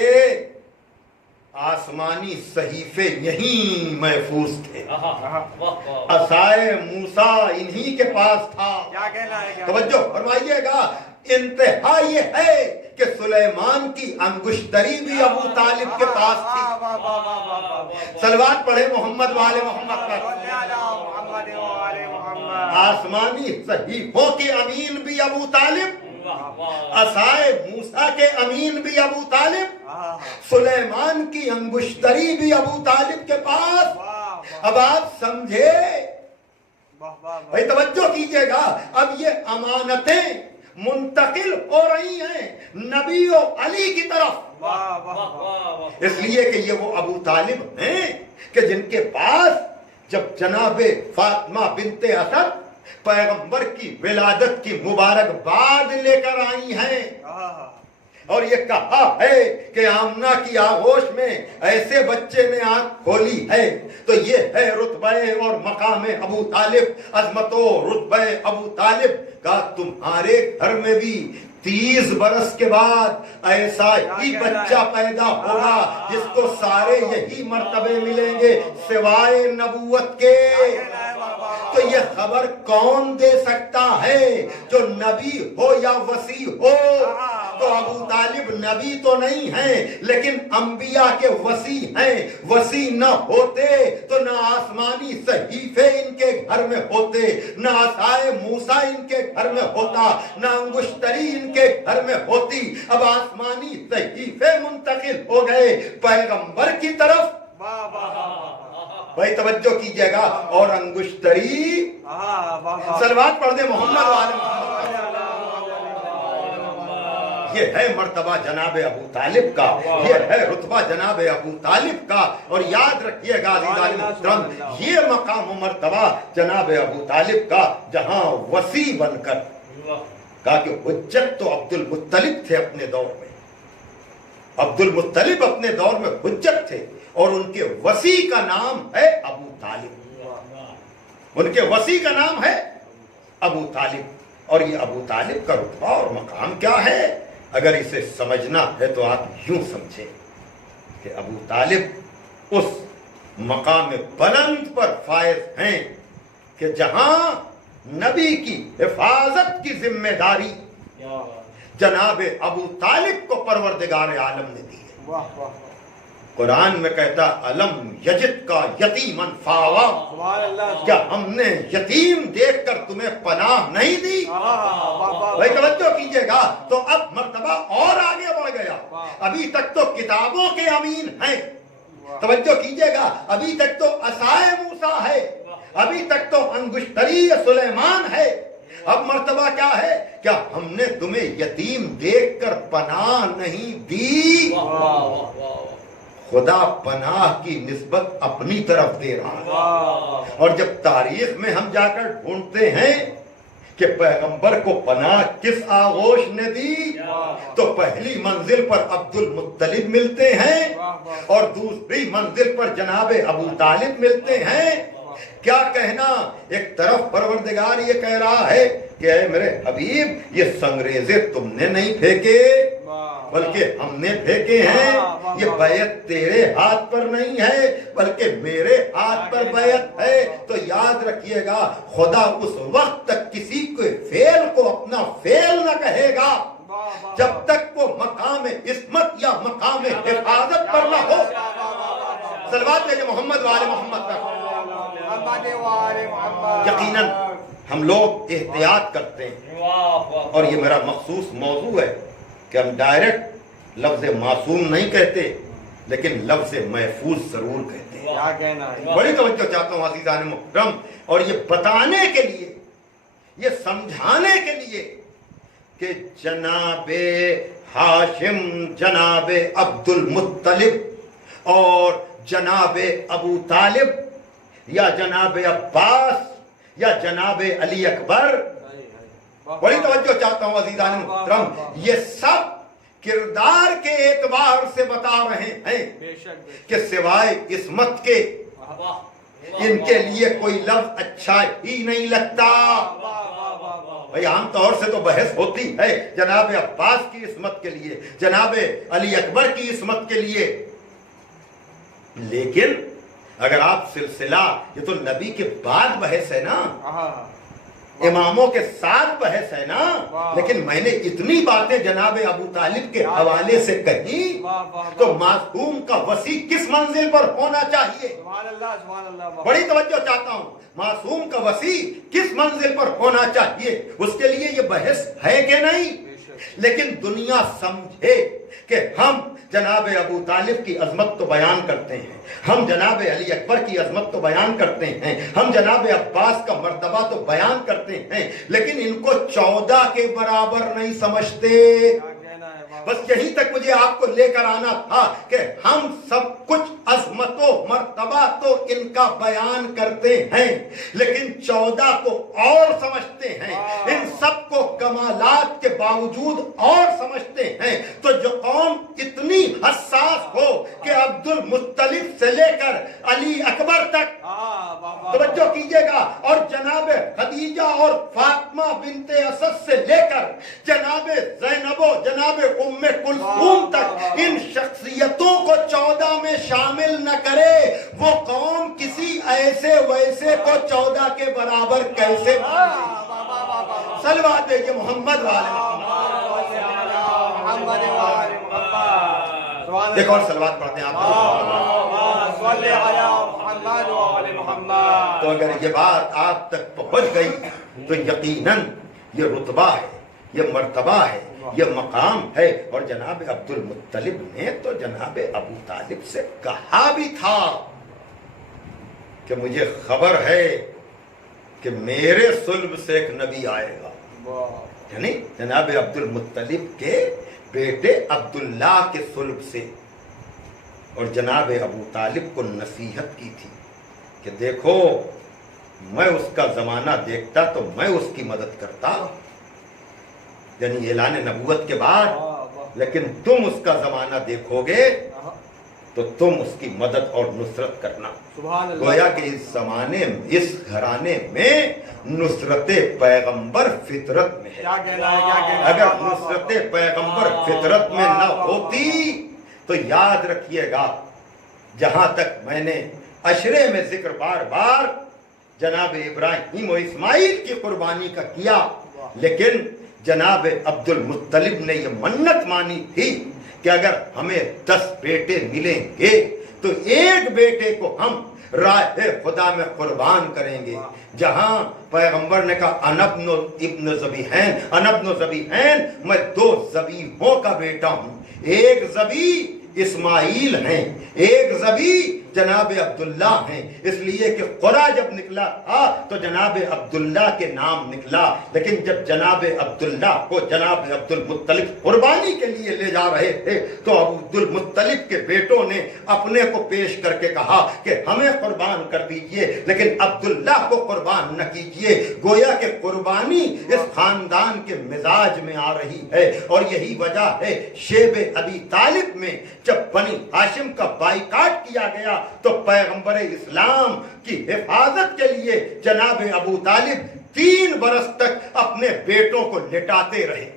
آسمانی صحیفے یہیں محفوظ تھے، عصائے موسیٰ انہی کے پاس تھا۔ توجہ فرمائیے گا، انتہا یہ ہے کہ سلیمان کی انگشتری بھی ابو طالب کے پاس تھی۔ صلوات پڑھے محمد والے محمد پر۔ آسمانی صحیفوں کے امین بھی ابو طالب، عصائے موسیٰ کے امین بھی ابو طالب، سلیمان کی انگشتری بھی ابو طالب کے پاس۔ اب آپ سمجھے، بھائی توجہ کیجئے گا، اب یہ امانتیں منتقل ہو رہی ہیں نبی و علی کی طرف، اس لیے کہ یہ وہ ابو طالب ہیں کہ جن کے پاس جب جناب فاطمہ بنت اسد پیغمبر کی ولادت کی مبارکباد لے کر آئی ہیں، اور یہ کہا ہے کہ آمنہ کی آغوش میں ایسے بچے نے آنکھ کھولی ہے، تو یہ ہے رتبہ اور مقام ابو طالب، عظمت و رتبہ ابو طالب کا۔ تمہارے گھر میں بھی 30 برس کے بعد ایسا ہی بچہ پیدا ہوگا جس کو سارے یہی مرتبے ملیں گے سوائے نبوت کے۔ تو یہ خبر کون دے سکتا ہے؟ جو نبی ہو یا وصی ہو۔ تو ابو طالب نبی تو نہیں ہیں لیکن انبیاء کے وصی ہیں، وصی نہ ہوتے تو نہ آسمانی صحیفے ان کے گھر میں ہوتے، نہ عصائے موسیٰ ان کے گھر میں ہوتا، نہ انگشتری ان کے گھر میں ہوتی۔ اب آسمانی صحیفے منتقل ہو گئے پیغمبر کی طرف، بھائی توجہ کیجئے گا، اور انگشتری صلوات پڑھ دے محمد والے محمد، یہ ہے مرتبہ جناب ابو طالب کا، یہ ہے رتبہ جناب ابو طالب کا. اور یاد رکھیے گا عزیزان محترم، یہ مقام و مرتبہ جناب ابو طالب کا، جہاں وسیع بن کر کہا کہ حجت تو عبد المطلب تھے اپنے دور میں، عبد المطلب اپنے دور میں حجت تھے، اور ان کے وسیع کا نام ہے ابو طالب، ان کے وسیع کا نام ہے ابو طالب. اور یہ ابو طالب کا رتبہ اور مقام کیا ہے؟ اگر اسے سمجھنا ہے تو آپ یوں سمجھیں کہ ابو طالب اس مقام بلند پر فائز ہیں کہ جہاں نبی کی حفاظت کی ذمہ داری جناب ابو طالب کو پروردگار عالم نے دی ہے. قرآن میں کہتا علم یجد کا یتیمن فاوا، کیا ہم نے یتیم دیکھ کر تمہیں پناہ نہیں دی؟ بھائی توجہ کیجئے گا. تو اب مرتبہ اور آگے بڑھ گیا. ابھی تک تو کتابوں کے امین ہیں، توجہ کیجئے گا، ابھی تک تو عصائے موسیٰ ہے، ابھی تک تو انگشتری سلیمان ہے. اب مرتبہ کیا ہے؟ کیا ہم نے تمہیں یتیم دیکھ کر پناہ نہیں دی؟ خدا پناہ کی نسبت اپنی طرف دے رہا ہے. اور جب تاریخ میں ہم جا کر ڈھونڈتے ہیں کہ پیغمبر کو پناہ کس آغوش نے دی، تو پہلی منزل پر عبد المطلب ملتے ہیں، اور دوسری منزل پر جناب ابو طالب ملتے ہیں. کیا کہنا، ایک طرف پروردگار یہ کہہ رہا ہے کہ اے میرے حبیب یہ سنگریزے تم نے نہیں پھینکے بلکہ ہم نے پھینکے ہیں، یہ بیعت تیرے ہاتھ پر نہیں ہے بلکہ میرے ہاتھ پر بیعت ہے. تو یاد رکھیے گا خدا اس وقت تک کسی کے فعل کو اپنا فعل نہ کہے گا جب تک وہ مقام عصمت یا مقام حفاظت پر نہ ہو. صلوات بھیجے محمد والے محمد پر. یقیناً ہم لوگ احتیاط کرتے ہیں، اور یہ میرا مخصوص موضوع ہے کہ ہم ڈائریکٹ لفظ معصوم نہیں کہتے لیکن لفظ محفوظ ضرور کہتے ہیں. بڑی توجہ چاہتا ہوں عزیزان محترم، اور یہ بتانے کے لیے، یہ سمجھانے کے لیے کہ جناب ہاشم، جناب عبد المطلب اور جناب ابو طالب یا جناب عباس یا جناب علی اکبر، بڑی توجہ چاہتا ہوں عزیزان محترم، یہ سب کردار کے اعتبار سے بتا رہے ہیں کہ سوائے عصمت کے ان کے لیے کوئی لفظ اچھا ہی نہیں لگتا. بھئی عام طور سے تو بحث ہوتی ہے جناب عباس کی عصمت کے لیے، جناب علی اکبر کی عصمت کے لیے، لیکن اگر آپ سلسلہ، یہ تو نبی کے بعد بحث ہے نا، اماموں کے ساتھ بحث ہے نا، لیکن میں نے اتنی باتیں جناب ابو طالب کے حوالے سے کہی تو معصوم کا وسیع کس منزل پر ہونا چاہیے؟ بڑی توجہ چاہتا ہوں، معصوم کا وسیع کس منزل پر ہونا چاہیے؟ اس کے لیے یہ بحث ہے کہ نہیں؟ لیکن دنیا سمجھے کہ ہم جناب ابو طالب کی عظمت تو بیان کرتے ہیں، ہم جناب علی اکبر کی عظمت تو بیان کرتے ہیں، ہم جناب عباس کا مرتبہ تو بیان کرتے ہیں، لیکن ان کو 14 کے برابر نہیں سمجھتے. بس یہیں تک مجھے آپ کو لے کر آنا تھا کہ ہم سب کچھ عظمت و مرتبہ تو ان کا بیان کرتے ہیں لیکن 14 کو اور سمجھتے ہیں، ان سب کو کمالات کے باوجود اور سمجھتے ہیں. تو جو قوم اتنی حساس ہو کہ عبد المطلب سے لے کر علی اکبر تک، توجہ کیجئے گا، اور جناب خدیجہ اور فاطمہ بنت اسد سے لے کر جناب زینب و جناب ام کلثوم تک ان شخصیتوں کو 14 میں شامل نہ کرے، وہ قوم کسی ایسے ویسے کو 14 کے برابر کیسے مانے؟ صلوات دیجئے محمد والے محمد. ایک اور صلوات پڑھتے ہیں آپ. تو اگر یہ بات آپ تک پہنچ گئی تو یقیناً یہ رتبہ ہے، یہ مرتبہ ہے، یہ مقام ہے. اور جناب عبد المطلب نے تو جناب ابو طالب سے کہا بھی تھا کہ مجھے خبر ہے کہ میرے صلب سے ایک نبی آئے گا، یعنی جناب عبد المطلب کے بیٹے عبداللہ کے صلب سے. اور جناب ابو طالب کو نصیحت کی تھی کہ دیکھو میں اس کا زمانہ دیکھتا تو میں اس کی مدد کرتا، یعنی اعلان نبوت کے بعد، لیکن تم اس کا زمانہ دیکھو گے تو تم اس کی مدد اور نصرت کرنا. گویا کہ اس زمانے میں، اس گھرانے میں نصرت پیغمبر فطرت میں ہے. اگر نصرت پیغمبر فطرت میں نہ ہوتی تو یاد رکھیے گا، جہاں تک میں نے عشرے میں ذکر بار بار جناب ابراہیم و اسماعیل کی قربانی کا کیا، لیکن جناب عبد المطلب نے یہ منت مانی تھی کہ اگر ہمیں 10 بیٹے ملیں گے تو ایک بیٹے کو ہم راہ خدا میں قربان کریں گے. جہاں پیغمبر نے کہا انا ابن ذبیحین، میں 2 ذبیحوں کا بیٹا ہوں، ایک ذبیح اسماعیل ہیں، ایک ذبیح جناب عبداللہ ہیں. اس لیے کہ قرہ جب نکلا تھا تو جناب عبداللہ کے نام نکلا، لیکن جب جناب عبداللہ کو جناب عبد المطلب قربانی کے لیے لے جا رہے تھے تو عبد المطلب کے بیٹوں نے اپنے کو پیش کر کے کہا کہ ہمیں قربان کر دیجئے لیکن عبداللہ کو قربان نہ کیجئے. گویا کہ قربانی اس خاندان کے مزاج میں آ رہی ہے، اور یہی وجہ ہے شیب ابی طالب میں جب بنی ہاشم کا بائیکاٹ کیا گیا تو پیغمبر اسلام کی حفاظت کے لیے جناب ابو طالب 3 برس تک اپنے بیٹوں کو لٹاتے رہے.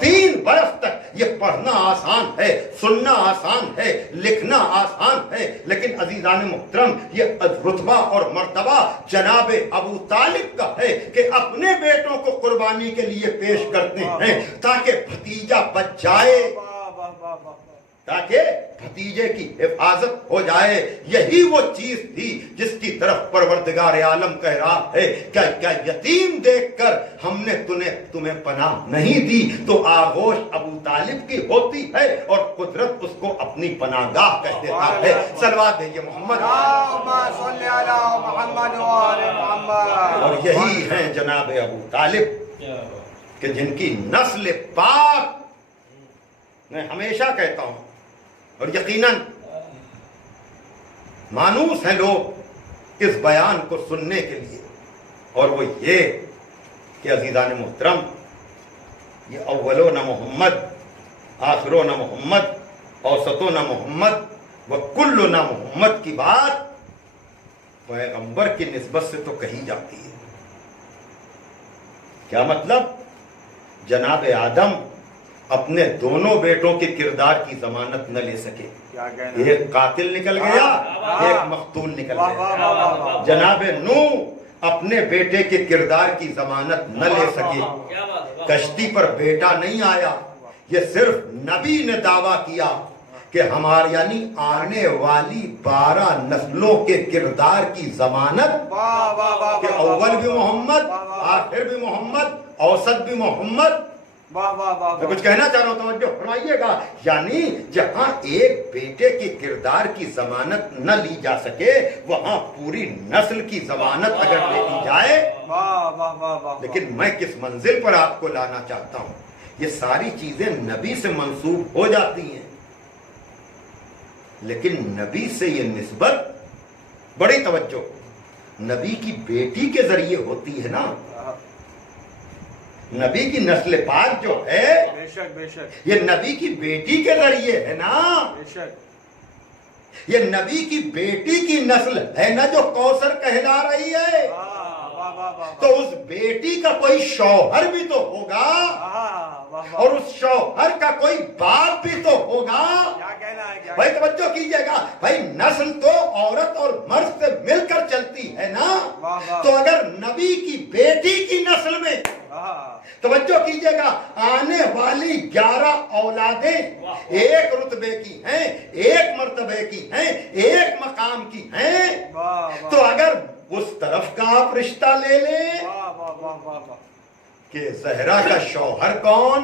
3 برس تک. یہ پڑھنا آسان ہے، سننا آسان ہے، لکھنا آسان ہے، لیکن عزیزان محترم یہ رتبہ اور مرتبہ جناب ابو طالب کا ہے کہ اپنے بیٹوں کو قربانی کے لیے پیش کرتے ہیں تاکہ بھتیجا بچ جائے، تاکہ بھتیجے کی حفاظت ہو جائے. یہی وہ چیز تھی جس کی طرف پروردگار عالم کہہ رہا ہے کیا یتیم دیکھ کر ہم نے تمہیں پناہ نہیں دی؟ تو آغوش ابو طالب کی ہوتی ہے اور قدرت اس کو اپنی پناہ گاہ کہہ دیتا ہے. صلوات بھیجئے محمد. اور یہی ہیں جناب ابو طالب کہ جن کی نسل پاک، میں ہمیشہ کہتا ہوں اور یقیناً مانوس ہیں لوگ اس بیان کو سننے کے لیے، اور وہ یہ کہ عزیزان محترم یہ اولون محمد، آخرون محمد، اوسطون محمد وکلون محمد کی بات پیغمبر کی نسبت سے تو کہی جاتی ہے. کیا مطلب؟ جناب آدم اپنے دونوں بیٹوں کے کردار کی ضمانت نہ لے سکے. ایک قاتل نکل گیا، ایک مقتول نکل گیا. جناب نوح اپنے بیٹے کے کردار کی ضمانت نہ لے سکے. کشتی پر بیٹا نہیں آیا، یہ صرف نبی نے دعویٰ کیا کہ ہمارے یعنی آنے والی 12 نسلوں کے کردار کی ضمانت کہ اول بھی محمد، آخر بھی محمد، اوسط بھی محمد. میں کچھ کہنا چاہ رہا ہوں، توجہ فرمائیے گا. یعنی جہاں ایک بیٹے کے کردار کی ضمانت نہ لی جا سکے وہاں پوری نسل کی ضمانت اگر لے لی جائے. لیکن میں کس منزل پر آپ کو لانا چاہتا ہوں، یہ ساری چیزیں نبی سے منسوب ہو جاتی ہیں، لیکن نبی سے یہ نسبت، بڑی توجہ، نبی کی بیٹی کے ذریعے ہوتی ہے نا. نبی کی نسل پاک جو ہے بے شک بے شک یہ نبی کی بیٹی کے ذریعے ہے نا. بے شک یہ نبی کی بیٹی کی نسل ہے نا جو کوثر کہلا رہی ہے. تو اس بیٹی کا کوئی شوہر بھی تو ہوگا اور اس شوہر کا کوئی باپ بھی تو ہوگا. بھائی توجہ کیجئے گا، بھائی نسل تو عورت اور مرد سے مل کر چلتی ہے نا. تو اگر نبی کی بیٹی کی نسل میں، توجہ کیجئے گا، آنے والی 11 اولادیں ایک رتبے کی ہیں، ایک مرتبے کی ہیں، ایک مقام کی ہیں، تو اگر اس طرف کا آپ رشتہ لے لیں کہ زہرا کا شوہر کون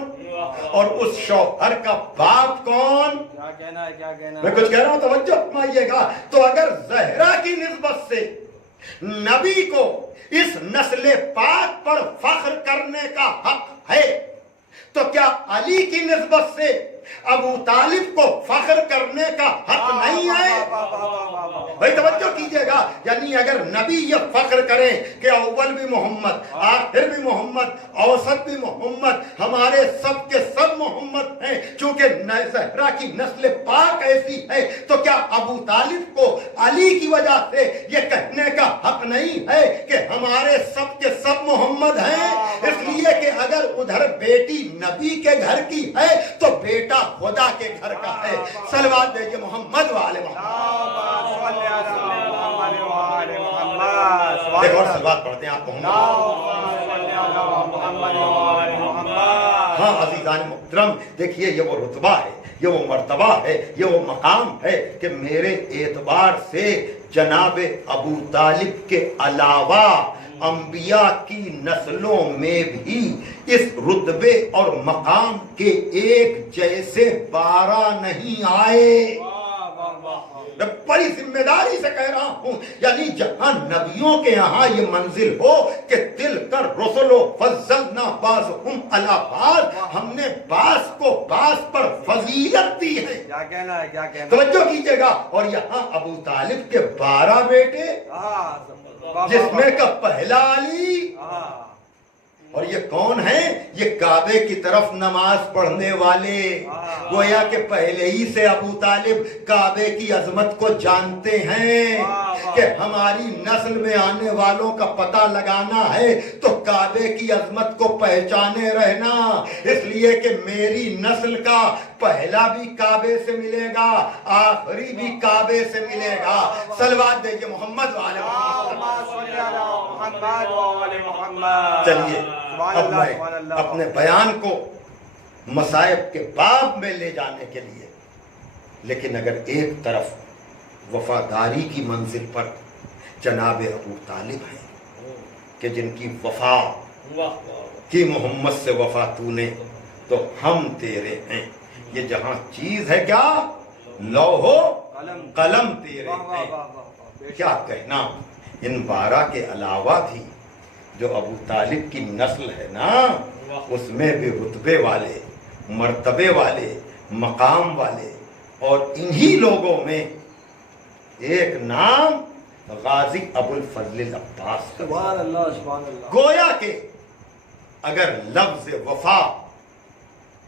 اور اس شوہر کا باپ کون. کیا کہنا ہے کیا کہنا میں ہے. کچھ کہہ رہا ہوں توجہ فرمائیے گا. تو اگر زہرا کی نسبت سے نبی کو اس نسل پاک پر فخر کرنے کا حق ہے تو کیا علی کی نسبت سے ابو طالب کو فخر کرنے کا حق نہیں ہے؟ بھائی توجہ کیجئے گا. یعنی اگر نبی یہ فخر کریں کہ اول بھی محمد، آخر بھی محمد، اوسط بھی محمد، ہمارے سب کے سب محمد ہیں، چونکہ زہرا کی نسل پاک ایسی ہے، تو کیا ابو طالب کو علی کی وجہ سے یہ کہنے کا حق نہیں ہے کہ ہمارے سب کے سب محمد ہیں؟ اس لیے کہ اگر ادھر بیٹی نبی کے گھر کی ہے تو بیٹا خدا کے گھر کا ہے. صلوات بھیجئے محمد والے محمد. ایک اور صلوات پڑھتے ہیں آپ کو. ہاں عزیزان محترم، دیکھیے یہ وہ رتبہ ہے، یہ وہ مرتبہ ہے، یہ وہ مقام ہے کہ میرے اعتبار سے جناب ابو طالب کے علاوہ انبیاء کی نسلوں میں بھی اس رتبے اور مقام کے ایک جیسے 12 نہیں آئے. میں بڑی ذمہ داری سے کہہ رہا ہوں، یعنی جہاں نبیوں کے یہاں یہ منزل ہو کہ تل کر رسول فضلنا بعضهم علی بعض، ہم نے بعض کو بعض پر فضیلت دی ہے. کیا کہنا ہے کیا کہنا ہے. توجہ کیجئے گا. اور یہاں ابو طالب کے 12 بیٹے، جس میں کا پہلا علی. اور یہ کون ہیں؟ یہ کعبے کی طرف نماز پڑھنے والے. گویا کہ پہلے ہی سے ابو طالب کعبے کی عظمت کو جانتے ہیں کہ ہماری نسل میں آنے والوں کا پتہ لگانا ہے تو کعبے کی عظمت کو پہچانے رہنا. اس لیے کہ میری نسل کا پہلا بھی کعبے سے ملے گا، آخری بھی کعبے سے ملے گا. صلوات دیجئے محمد والے محمد. چلیے اب میں اپنے بیان کو مصائب کے باب میں لے جانے کے لیے، لیکن اگر ایک طرف وفاداری کی منزل پر جناب ابو طالب ہیں کہ جن کی وفا کی محمد سے وفا تو نے، تو ہم تیرے ہیں. یہ جہاں چیز ہے کیا؟ لوح و قلم تیرے ہیں. کیا کہنا ان 12 کے علاوہ بھی جو ابو طالب کی نسل ہے نا، اس میں بھی رتبے والے، مرتبے والے، مقام والے، اور انہی لوگوں میں ایک نام غازی ابو الفضل العباس. سبحان اللہ سبحان اللہ. گویا کہ اگر لفظ وفا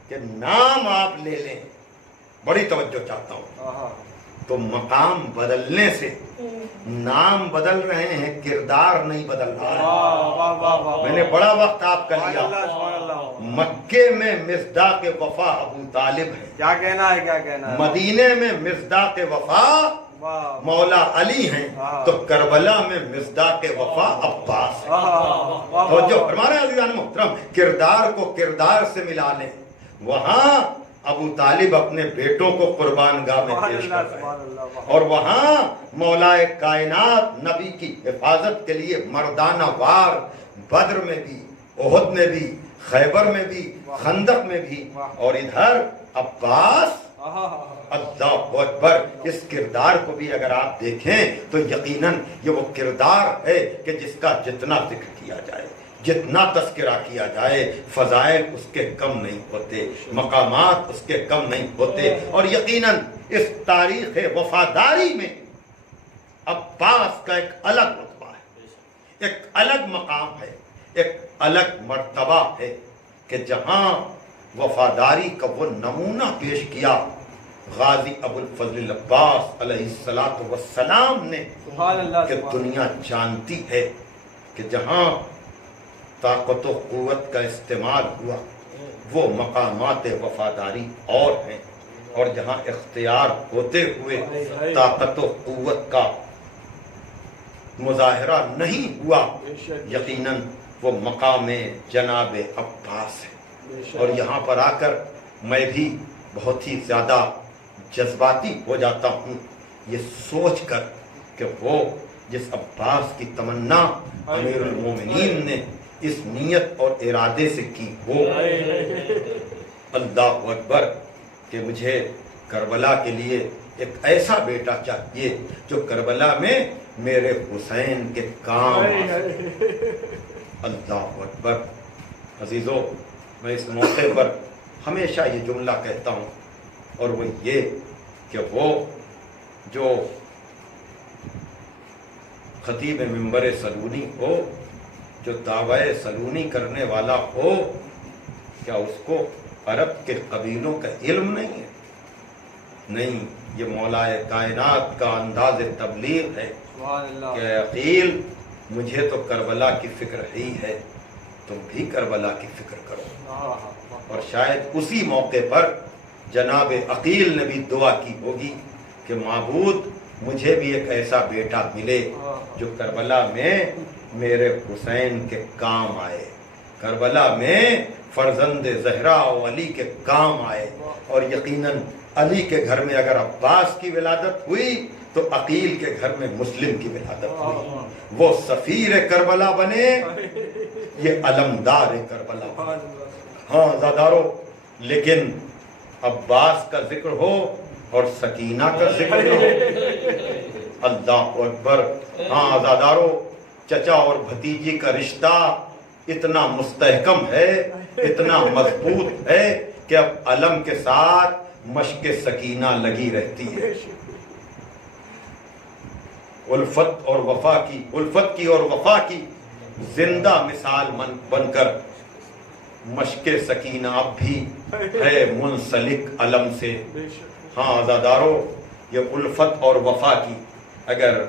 کہ نام آپ لے لیں، بڑی توجہ چاہتا ہوں، تو مقام بدلنے سے نام بدل رہے ہیں، کردار نہیں بدل رہا ہے. میں نے بڑا وقت آپ کا لیا. مکے میں مصداق وفا ابو طالب ہے. کیا کہنا ہے کیا کہنا ہے. مدینے میں مصداق وفا مولا علی ہیں، تو کربلا میں مصداق وفا عباس ہے. توجہ فرما رہے ہیں عزیزان محترم. کردار کو کردار سے ملا لیں. وہاں ابو طالب اپنے بیٹوں کو قربان گاہ میں پیش کر رہے ہیں، اور وہاں مولا کائنات نبی کی حفاظت کے لیے مردانہ وار بدر میں بھی، احد میں بھی، خیبر میں بھی، خندق میں بھی، اور ادھر عباس. اللہ اکبر. اس کردار کو بھی اگر آپ دیکھیں تو یقیناً یہ وہ کردار ہے کہ جس کا جتنا ذکر کیا جائے، جتنا تذکرہ کیا جائے، فضائل اس کے کم نہیں ہوتے، مقامات اس کے کم نہیں ہوتے. اور یقیناً اس تاریخ وفاداری میں عباس کا ایک الگ رتبہ ہے، ایک الگ مقام ہے، ایک الگ مرتبہ ہے کہ جہاں وفاداری کا وہ نمونہ پیش کیا غازی ابو الفضل العباس علیہ السلام نے کہ دنیا جانتی ہے کہ جہاں طاقت و قوت کا استعمال ہوا وہ مقامات وفاداری اور ہیں، اور جہاں اختیار ہوتے ہوئے طاقت و قوت کا مظاہرہ نہیں ہوا یقیناً وہ مقام جناب عباس ہے. اور یہاں پر آ کر میں بھی بہت ہی زیادہ جذباتی ہو جاتا ہوں یہ سوچ کر کہ وہ جس عباس کی تمنا امیر المومنین نے اس نیت اور ارادے سے کی ہو، اللہ اکبر، کہ مجھے کربلا کے لیے ایک ایسا بیٹا چاہیے جو کربلا میں میرے حسین کے کام آ سکے۔ اللہ اکبر۔ عزیزو، میں اس موقع پر ہمیشہ یہ جملہ کہتا ہوں، اور وہ یہ کہ وہ جو خطیب منبر سلونی ہو، جو دعوی سلونی کرنے والا ہو، کیا اس کو عرب کے قبیلوں کا علم نہیں ہے؟ نہیں، یہ مولا کائنات کا انداز تبلیغ ہے سبحان اللہ۔ کہ عقیل مجھے تو کربلا کی فکر ہی ہے، تم بھی کربلا کی فکر کرو۔ اور شاید اسی موقع پر جناب عقیل نے بھی دعا کی ہوگی کہ معبود مجھے بھی ایک ایسا بیٹا ملے جو کربلا میں میرے حسین کے کام آئے، کربلا میں فرزند زہرا و علی کے کام آئے۔ اور یقیناً علی کے گھر میں اگر عباس کی ولادت ہوئی تو عقیل کے گھر میں مسلم کی ولادت ہوئی، وہ سفیر کربلا بنے، یہ علمدار کربلا بنے۔ ہاں زادارو، لیکن عباس کا ذکر ہو اور سکینہ کا ذکر نہ ہو، اللہ اکبر۔ ہاں زادارو، چچا اور بھتیجی کا رشتہ اتنا مستحکم ہے، اتنا مضبوط ہے کہ اب علم کے ساتھ مشق سکینہ لگی رہتی ہے۔ الفت اور وفا کی، الفت کی اور وفا کی زندہ مثال بن کر مشق سکینہ اب بھی ہے منسلک علم سے۔ ہاں عزادارو، یہ الفت اور وفا کی اگر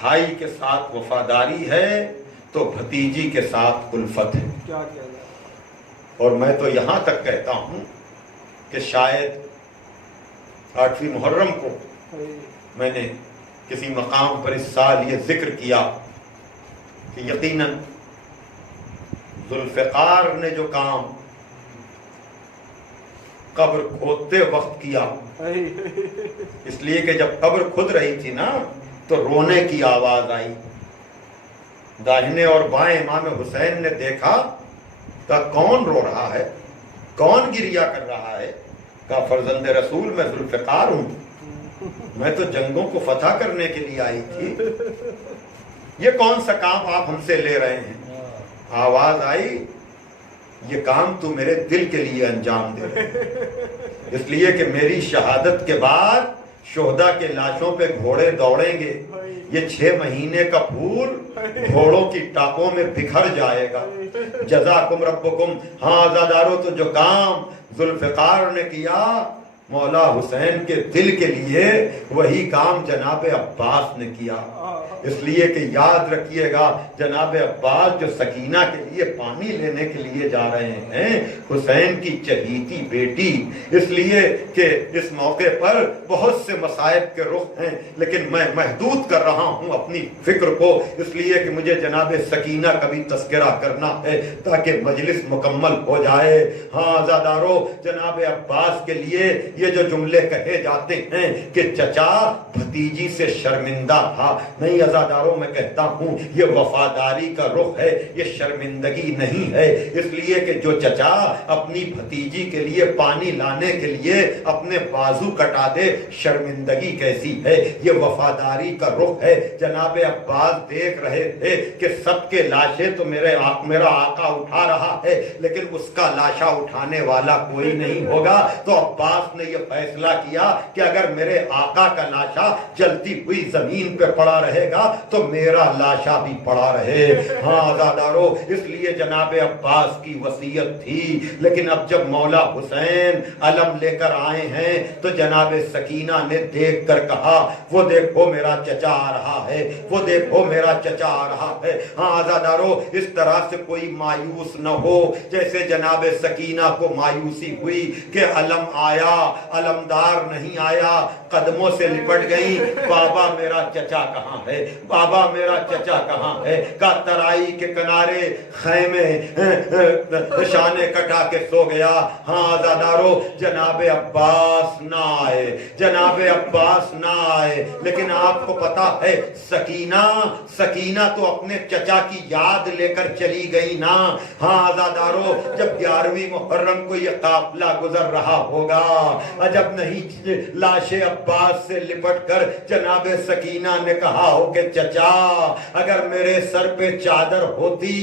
بھائی کے ساتھ وفاداری ہے تو بھتیجی کے ساتھ الفت ہے۔ کیا کیا جائے؟ اور میں تو یہاں تک کہتا ہوں کہ شاید 8ویں محرم کو میں نے کسی مقام پر اس سال یہ ذکر کیا کہ یقیناً ذوالفقار نے جو کام قبر کھودتے وقت کیا، اس لیے کہ جب قبر کھد رہی تھی نا تو رونے کی آواز آئی، داہنے اور بائیں امام حسین نے دیکھا، کہا کون رو رہا ہے، کون گریا کر رہا ہے؟ کہا فرزند رسول میں ذوالفقار ہوں، میں تو جنگوں کو فتح کرنے کے لیے آئی تھی، یہ کون سا کام آپ ہم سے لے رہے ہیں؟ آواز آئی، یہ کام تو میرے دل کے لیے انجام دے رہے، اس لیے کہ میری شہادت کے بعد شہداء کے لاشوں پہ گھوڑے دوڑیں گے، یہ 6 مہینے کا پھول گھوڑوں کی ٹاپوں میں بکھر جائے گا۔ جزاکم ربکم۔ ہاں عزادارو، تو جو کام ذوالفقار نے کیا مولا حسین کے دل کے لیے، وہی کام جناب عباس نے کیا۔ اس لیے کہ یاد رکھیے گا، جناب عباس جو سکینہ کے لیے پانی لینے کے لیے جا رہے ہیں، حسین کی چہیتی بیٹی، اس لیے کہ اس موقع پر بہت سے مصائب کے رخ ہیں، لیکن میں محدود کر رہا ہوں اپنی فکر کو، اس لیے کہ مجھے جناب سکینہ کا بھی تذکرہ کرنا ہے تاکہ مجلس مکمل ہو جائے۔ ہاں عزادارو، جناب عباس کے لیے یہ جو جملے کہے جاتے ہیں کہ چچا بھتیجی سے شرمندہ تھا، نہیں عزاداروں، میں کہتا ہوں یہ وفاداری کا رخ ہے، یہ شرمندگی نہیں ہے، اس لیے کہ جو چچا اپنی بھتیجی کے لیے پانی لانے کے لیے اپنے بازو کٹا دے، شرمندگی کیسی ہے؟ یہ وفاداری کا رخ ہے۔ جناب عباس دیکھ رہے تھے کہ سب کے لاشیں تو میرا آقا اٹھا رہا ہے، لیکن اس کا لاشا اٹھانے والا کوئی نہیں ہوگا، تو عباس نے یہ فیصلہ کیا کہ اگر میرے آقا کا لاشا جلتی ہوئی زمین پہ پڑا رہے گا تو میرا لاشا بھی پڑا رہے۔ ہاں عزادارو، اس لیے جناب عباس کی وصیت تھی، لیکن اب جب مولا حسین علم لے کر آئے ہیں تو جناب سکینہ نے دیکھ کر کہا، وہ دیکھو میرا چچا آ رہا ہے، وہ دیکھو میرا چچا آ رہا ہے۔ ہاں عزادارو، اس طرح سے کوئی مایوس نہ ہو جیسے جناب سکینہ کو مایوسی ہوئی کہ علم آیا علمدار نہیں آیا، قدموں سے لپٹ گئی، بابا میرا چچا کہاں ہے، بابا میرا چچا کہاں ہے؟ کا ترائی کے کنارے خیمے شانے کٹا کے سو گیا۔ ہاں عزادارو، جناب عباس نہ آئے، جناب عباس نہ آئے، لیکن آپ کو پتا ہے سکینہ تو اپنے چچا کی یاد لے کر چلی گئی نا۔ ہاں عزادارو، جب 11ویں محرم کو یہ قافلہ گزر رہا ہوگا، عجب نہیں لاش عباس سے لپٹ کر جناب سکینہ نے کہا ہو کہ چچا اگر میرے سر پہ چادر ہوتی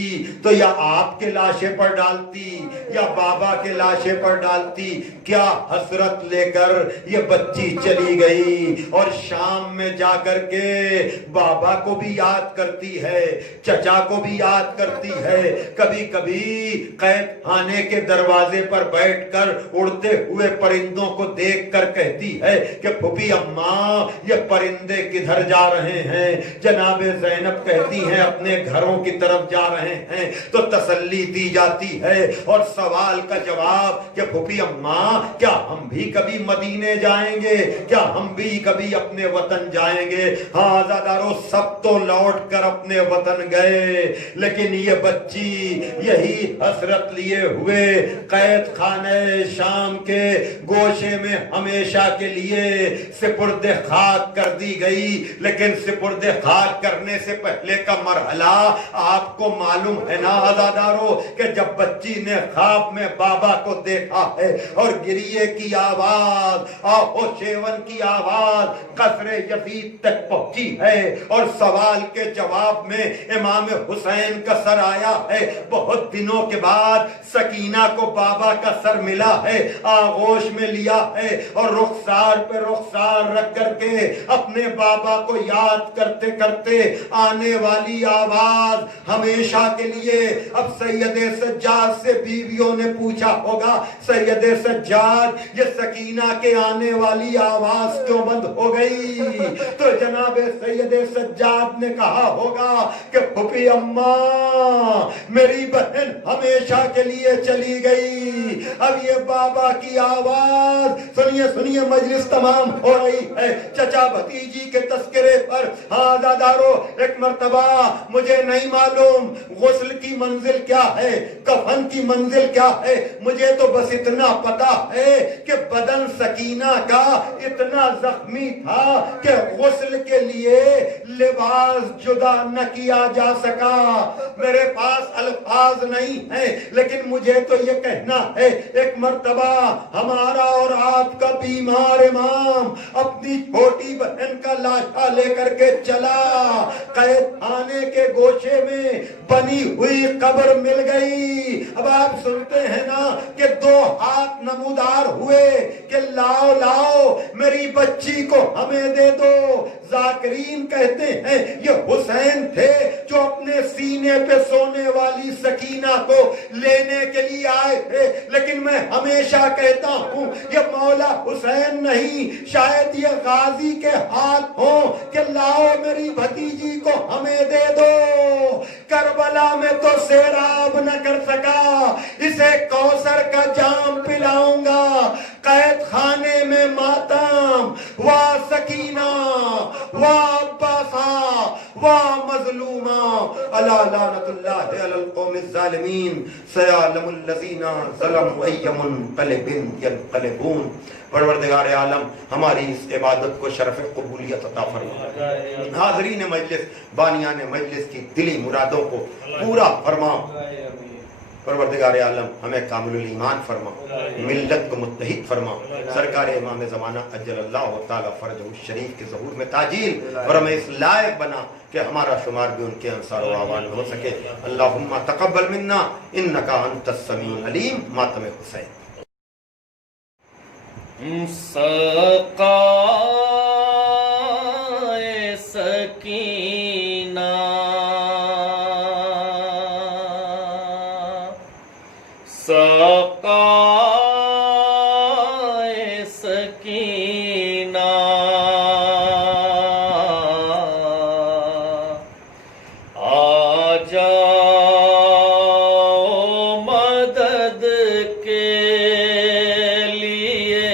تو یا آپ کے لاشے پر ڈالتی یا بابا کے لاشے پر ڈالتی۔ کیا حسرت لے کر یہ بچی چلی گئی، اور شام میں جا کر کے بابا کو بھی یاد کرتی ہے، چچا کو بھی یاد کرتی ہے، کبھی کبھی قید خانے کے دروازے پر بیٹھ کر اڑتے ہوئے پرندوں کو دیکھ کر کہتی ہے کہ پھوپھی اماں یہ پرندے کدھر جا رہے ہیں؟ جناب زینب کہتی ہیں اپنے گھروں کی طرف جا رہے ہیں، تو تسلی دی جاتی ہے اور سوال کا جواب کہ پھوپھی اماں کیا ہم بھی کبھی مدینے جائیں گے، کیا ہم بھی کبھی اپنے وطن جائیں گے؟ ہاں عزادارو، سب تو لوٹ کر اپنے وطن گئے، لیکن یہ بچی یہی حسرت لیے ہوئے قید خانہ شام کے گوشے میں ہمیشہ کے لیے سپرد خاک کر دی گئی۔ لیکن سپرد خاک کرنے سے پہلے کا مرحلہ آپ کو معلوم ہے نا عزادارو، کہ جب بچی نے خواب میں بابا کو دیکھا ہے اور گریے کی آواز، آہو شیون کی آواز قصر یزید تک پہنچی ہے، اور سوال کے جواب میں امام حسین کا سر آیا ہے۔ بہت دنوں کے بعد سکینہ کو بابا کا سر ملا ہے، آغوش میں لیا ہے، اور رخسار پہ رخسار رکھ کر کے اپنے بابا کو یاد کرتے کرتے آنے والی آواز ہمیشہ کے لیے۔ اب سید سجاد سے بیویوں نے پوچھا ہوگا، سید سجاد یہ سکینہ کے آنے والی آواز کیوں بند ہو گئی؟ تو جناب سید سجاد نے کہا ہوگا کہ پھوپھی اماں میری بہن ہمیشہ کے لیے چلی گئی، اب یہ بابا کی آواز سنیے سنیے، مجلس تمام ہو رہی ہے چچا بھتیجی کے تذکرے پر۔ ہاں دادارو، ایک مرتبہ مجھے نہیں معلوم غسل کی منزل کیا ہے، کفن کی منزل کیا ہے، مجھے تو بس اتنا پتا ہے کہ بدن سکینہ کا اتنا زخمی تھا کہ غسل کے لیے لباس جدا نہ کیا جا سکا۔ میرے پاس الفاظ نہیں ہیں، لیکن مجھے تو یہ کہنا ہے ایک مرتبہ ہمارا اور آپ کا بیمار امام اپنی چھوٹی بہن کا لاشا لے کر کے چلا، قید خانے کے گوشے میں بنی ہوئی قبر مل گئی۔ اب آپ سنتے ہیں نا کہ 2 ہاتھ نمودار ہوئے کہ لاؤ لاؤ میری بچی کو ہمیں دے دو۔ ذاکرین کہتے ہیں یہ حسین تھے جو اپنے سینے پہ سونے والی سکینہ کو لینے کے لیے آئے تھے، لیکن میں ہمیشہ کہتا ہوں یہ مولا حسین نہیں، شاید یہ غازی کے ہاتھ ہوں کہ لاؤ میری بھتیجی کو ہمیں دے دو۔ کربلا میں تو سیراب نہ کر سکا، اسے کوثر کا جام پلاؤں گا۔ قید خانے میں ماتم، واہ سکینہ، واہ عباسہ، واہ مظلومہ، الا لعنت اللہ علی القوم الظالمین، سیعلم الذین ظلموا ای منقلب ینقلبون۔ پروردگار عالم ہماری اس عبادت کو شرف قبولیت عطا فرما، حاضرین مجلس، بانیان مجلس کی دلی مرادوں کو پورا فرما۔ پروردگار عالم ہمیں کامل الایمان فرما، ملت کو متحد فرما، سرکار امام زمانہ اجل اللہ تعالی فرجہ الشریف کے ظہور میں تاجیل، اور ہمیں اس لائق بنا کہ ہمارا شمار بھی ان کے انصار و اعوان میں ہو سکے۔ اللہم تقبل منا انکا انت السمیع العلیم۔ ماتم حسین۔ سقائے سکینہ سقائے سکینہ آ جاؤ مدد کے لیے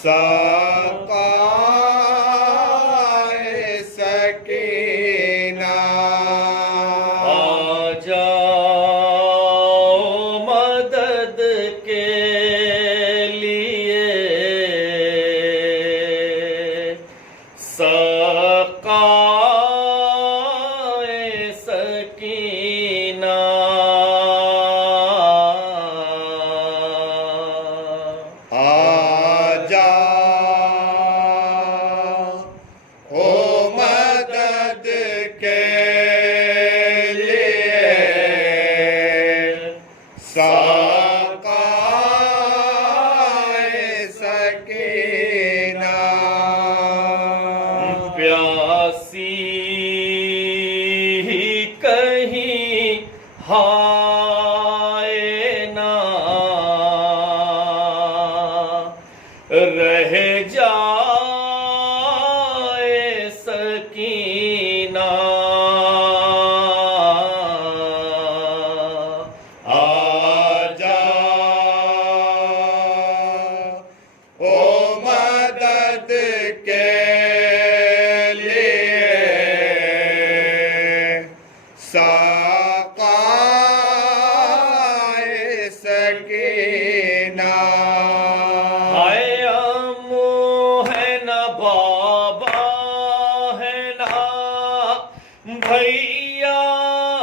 ساقائے سکینہ آ جاؤ مدد کے لیے ساقائے سکینہ پیاسی کہیں ہائے نہ رہ جائے سکینہ ساقائے سکینہ ہائے امو ہے نہ بابا ہے نہ بھیا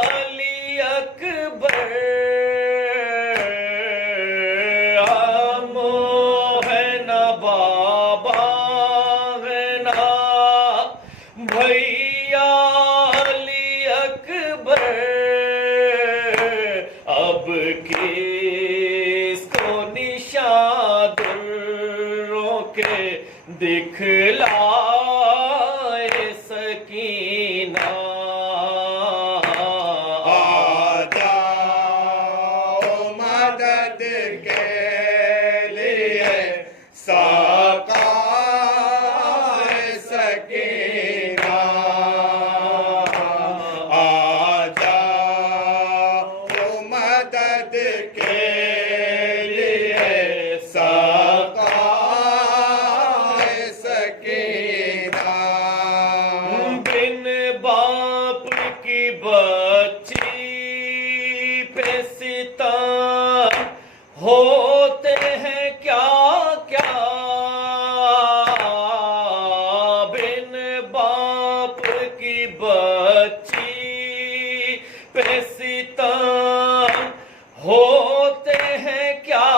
علی اکبر امو ہے نہ بابا ہے نہ بھیا علی اکبر اب کس کو نشان دروں کے دکھلائے سکینہ آ جاؤ مدد کے لیے ساقائے سکینہ آ جاؤ مدد کے لیے ساقائے سکینہ بن باپ کی بچی پہ ستم ہوتے ہیں کیا کیا بن باپ کی بچی پہ ستم ہوتے ہیں کیا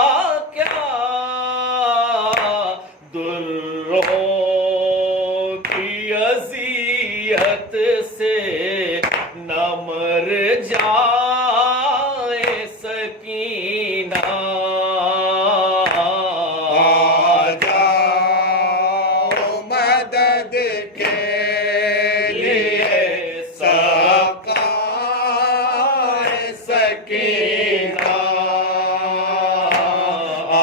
کیا دروں کی اذیت سے نہ مر جائے سکینہ آ جاؤ مدد کے لیے ساقائے سکینہ آ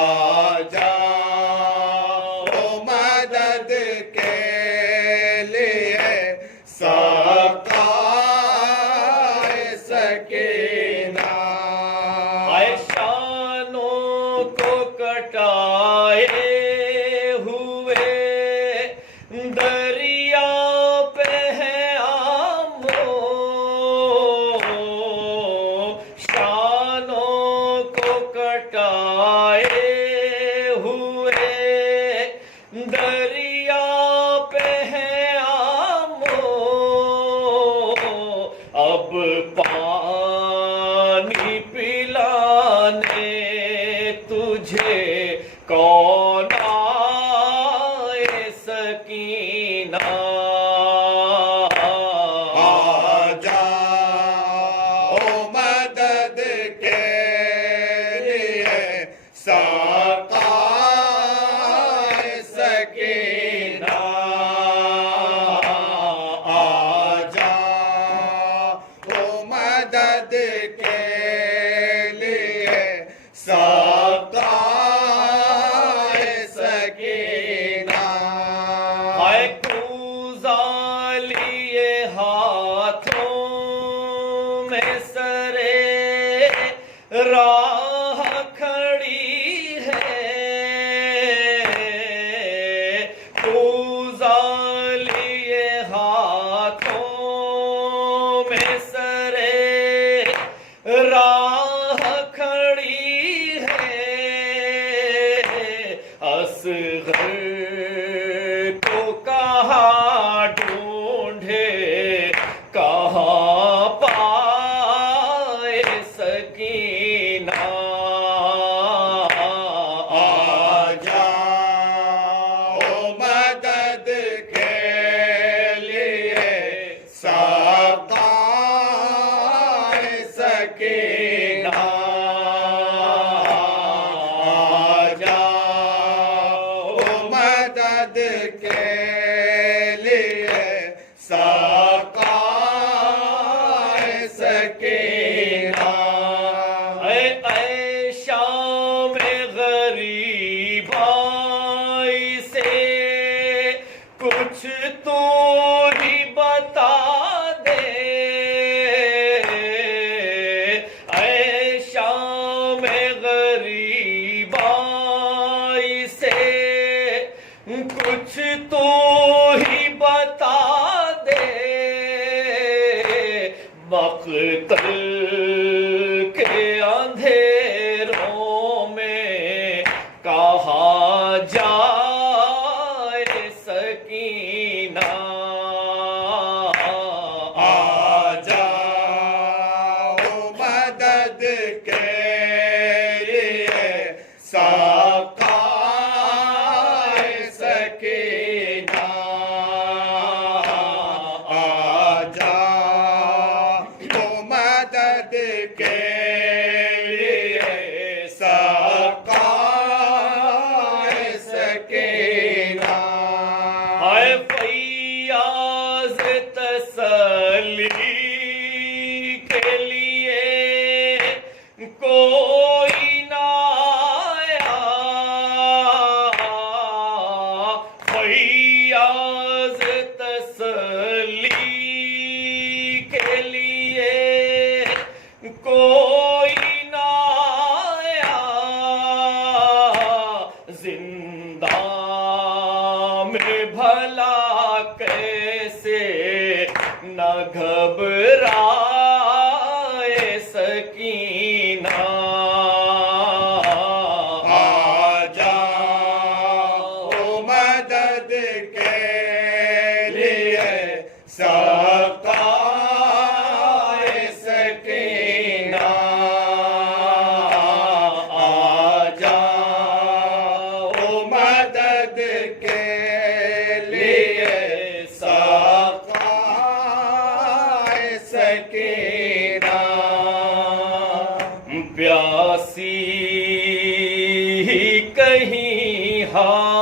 جاؤ مدد کے لیے ساقائے سکینہ عائشانوں کو کٹائے ہوئے دریا پہ ہے آمو شانوں کو کٹائے ہوئے دریا پہ ہے آمو اب پانی پلانے تجھے کون آئے سکینہ آ جاؤ مدد کے لیے ساقائے سکینہ آ جاؤ مدد کے لیے ساقائے سکینہ اصغر کو کہاں ڈھونڈے کہاں پائے سکینہ آجاؤ مدد کے لیے ساقائے سکینہ آجاؤ مدد کے لیے ساقائے سکینہ اے شام غریب بھائی سے کچھ تو ہی بتا دے اے شام غریب بھائی سے کچھ تو ہی بتا دے مقتل کے اندھیروں میں کہاں جائے سکینہ آجاؤ مدد کے لیے ساقائے سکینہ آجاؤ مدد کے لیے ساقائے سکینہ اے فیاض تسلی کے لیے کوئی نہ آیا فیاض تسلی کے لیے کوئی نہ آیا زندہ میں بھلا کیسے نہ گھبرائے سکینہ آجاؤ مدد کے لیے ساقائے سکینہ آجاؤ مدد کے لیے ساقائے سکینہ پیاسی کہیں ہاں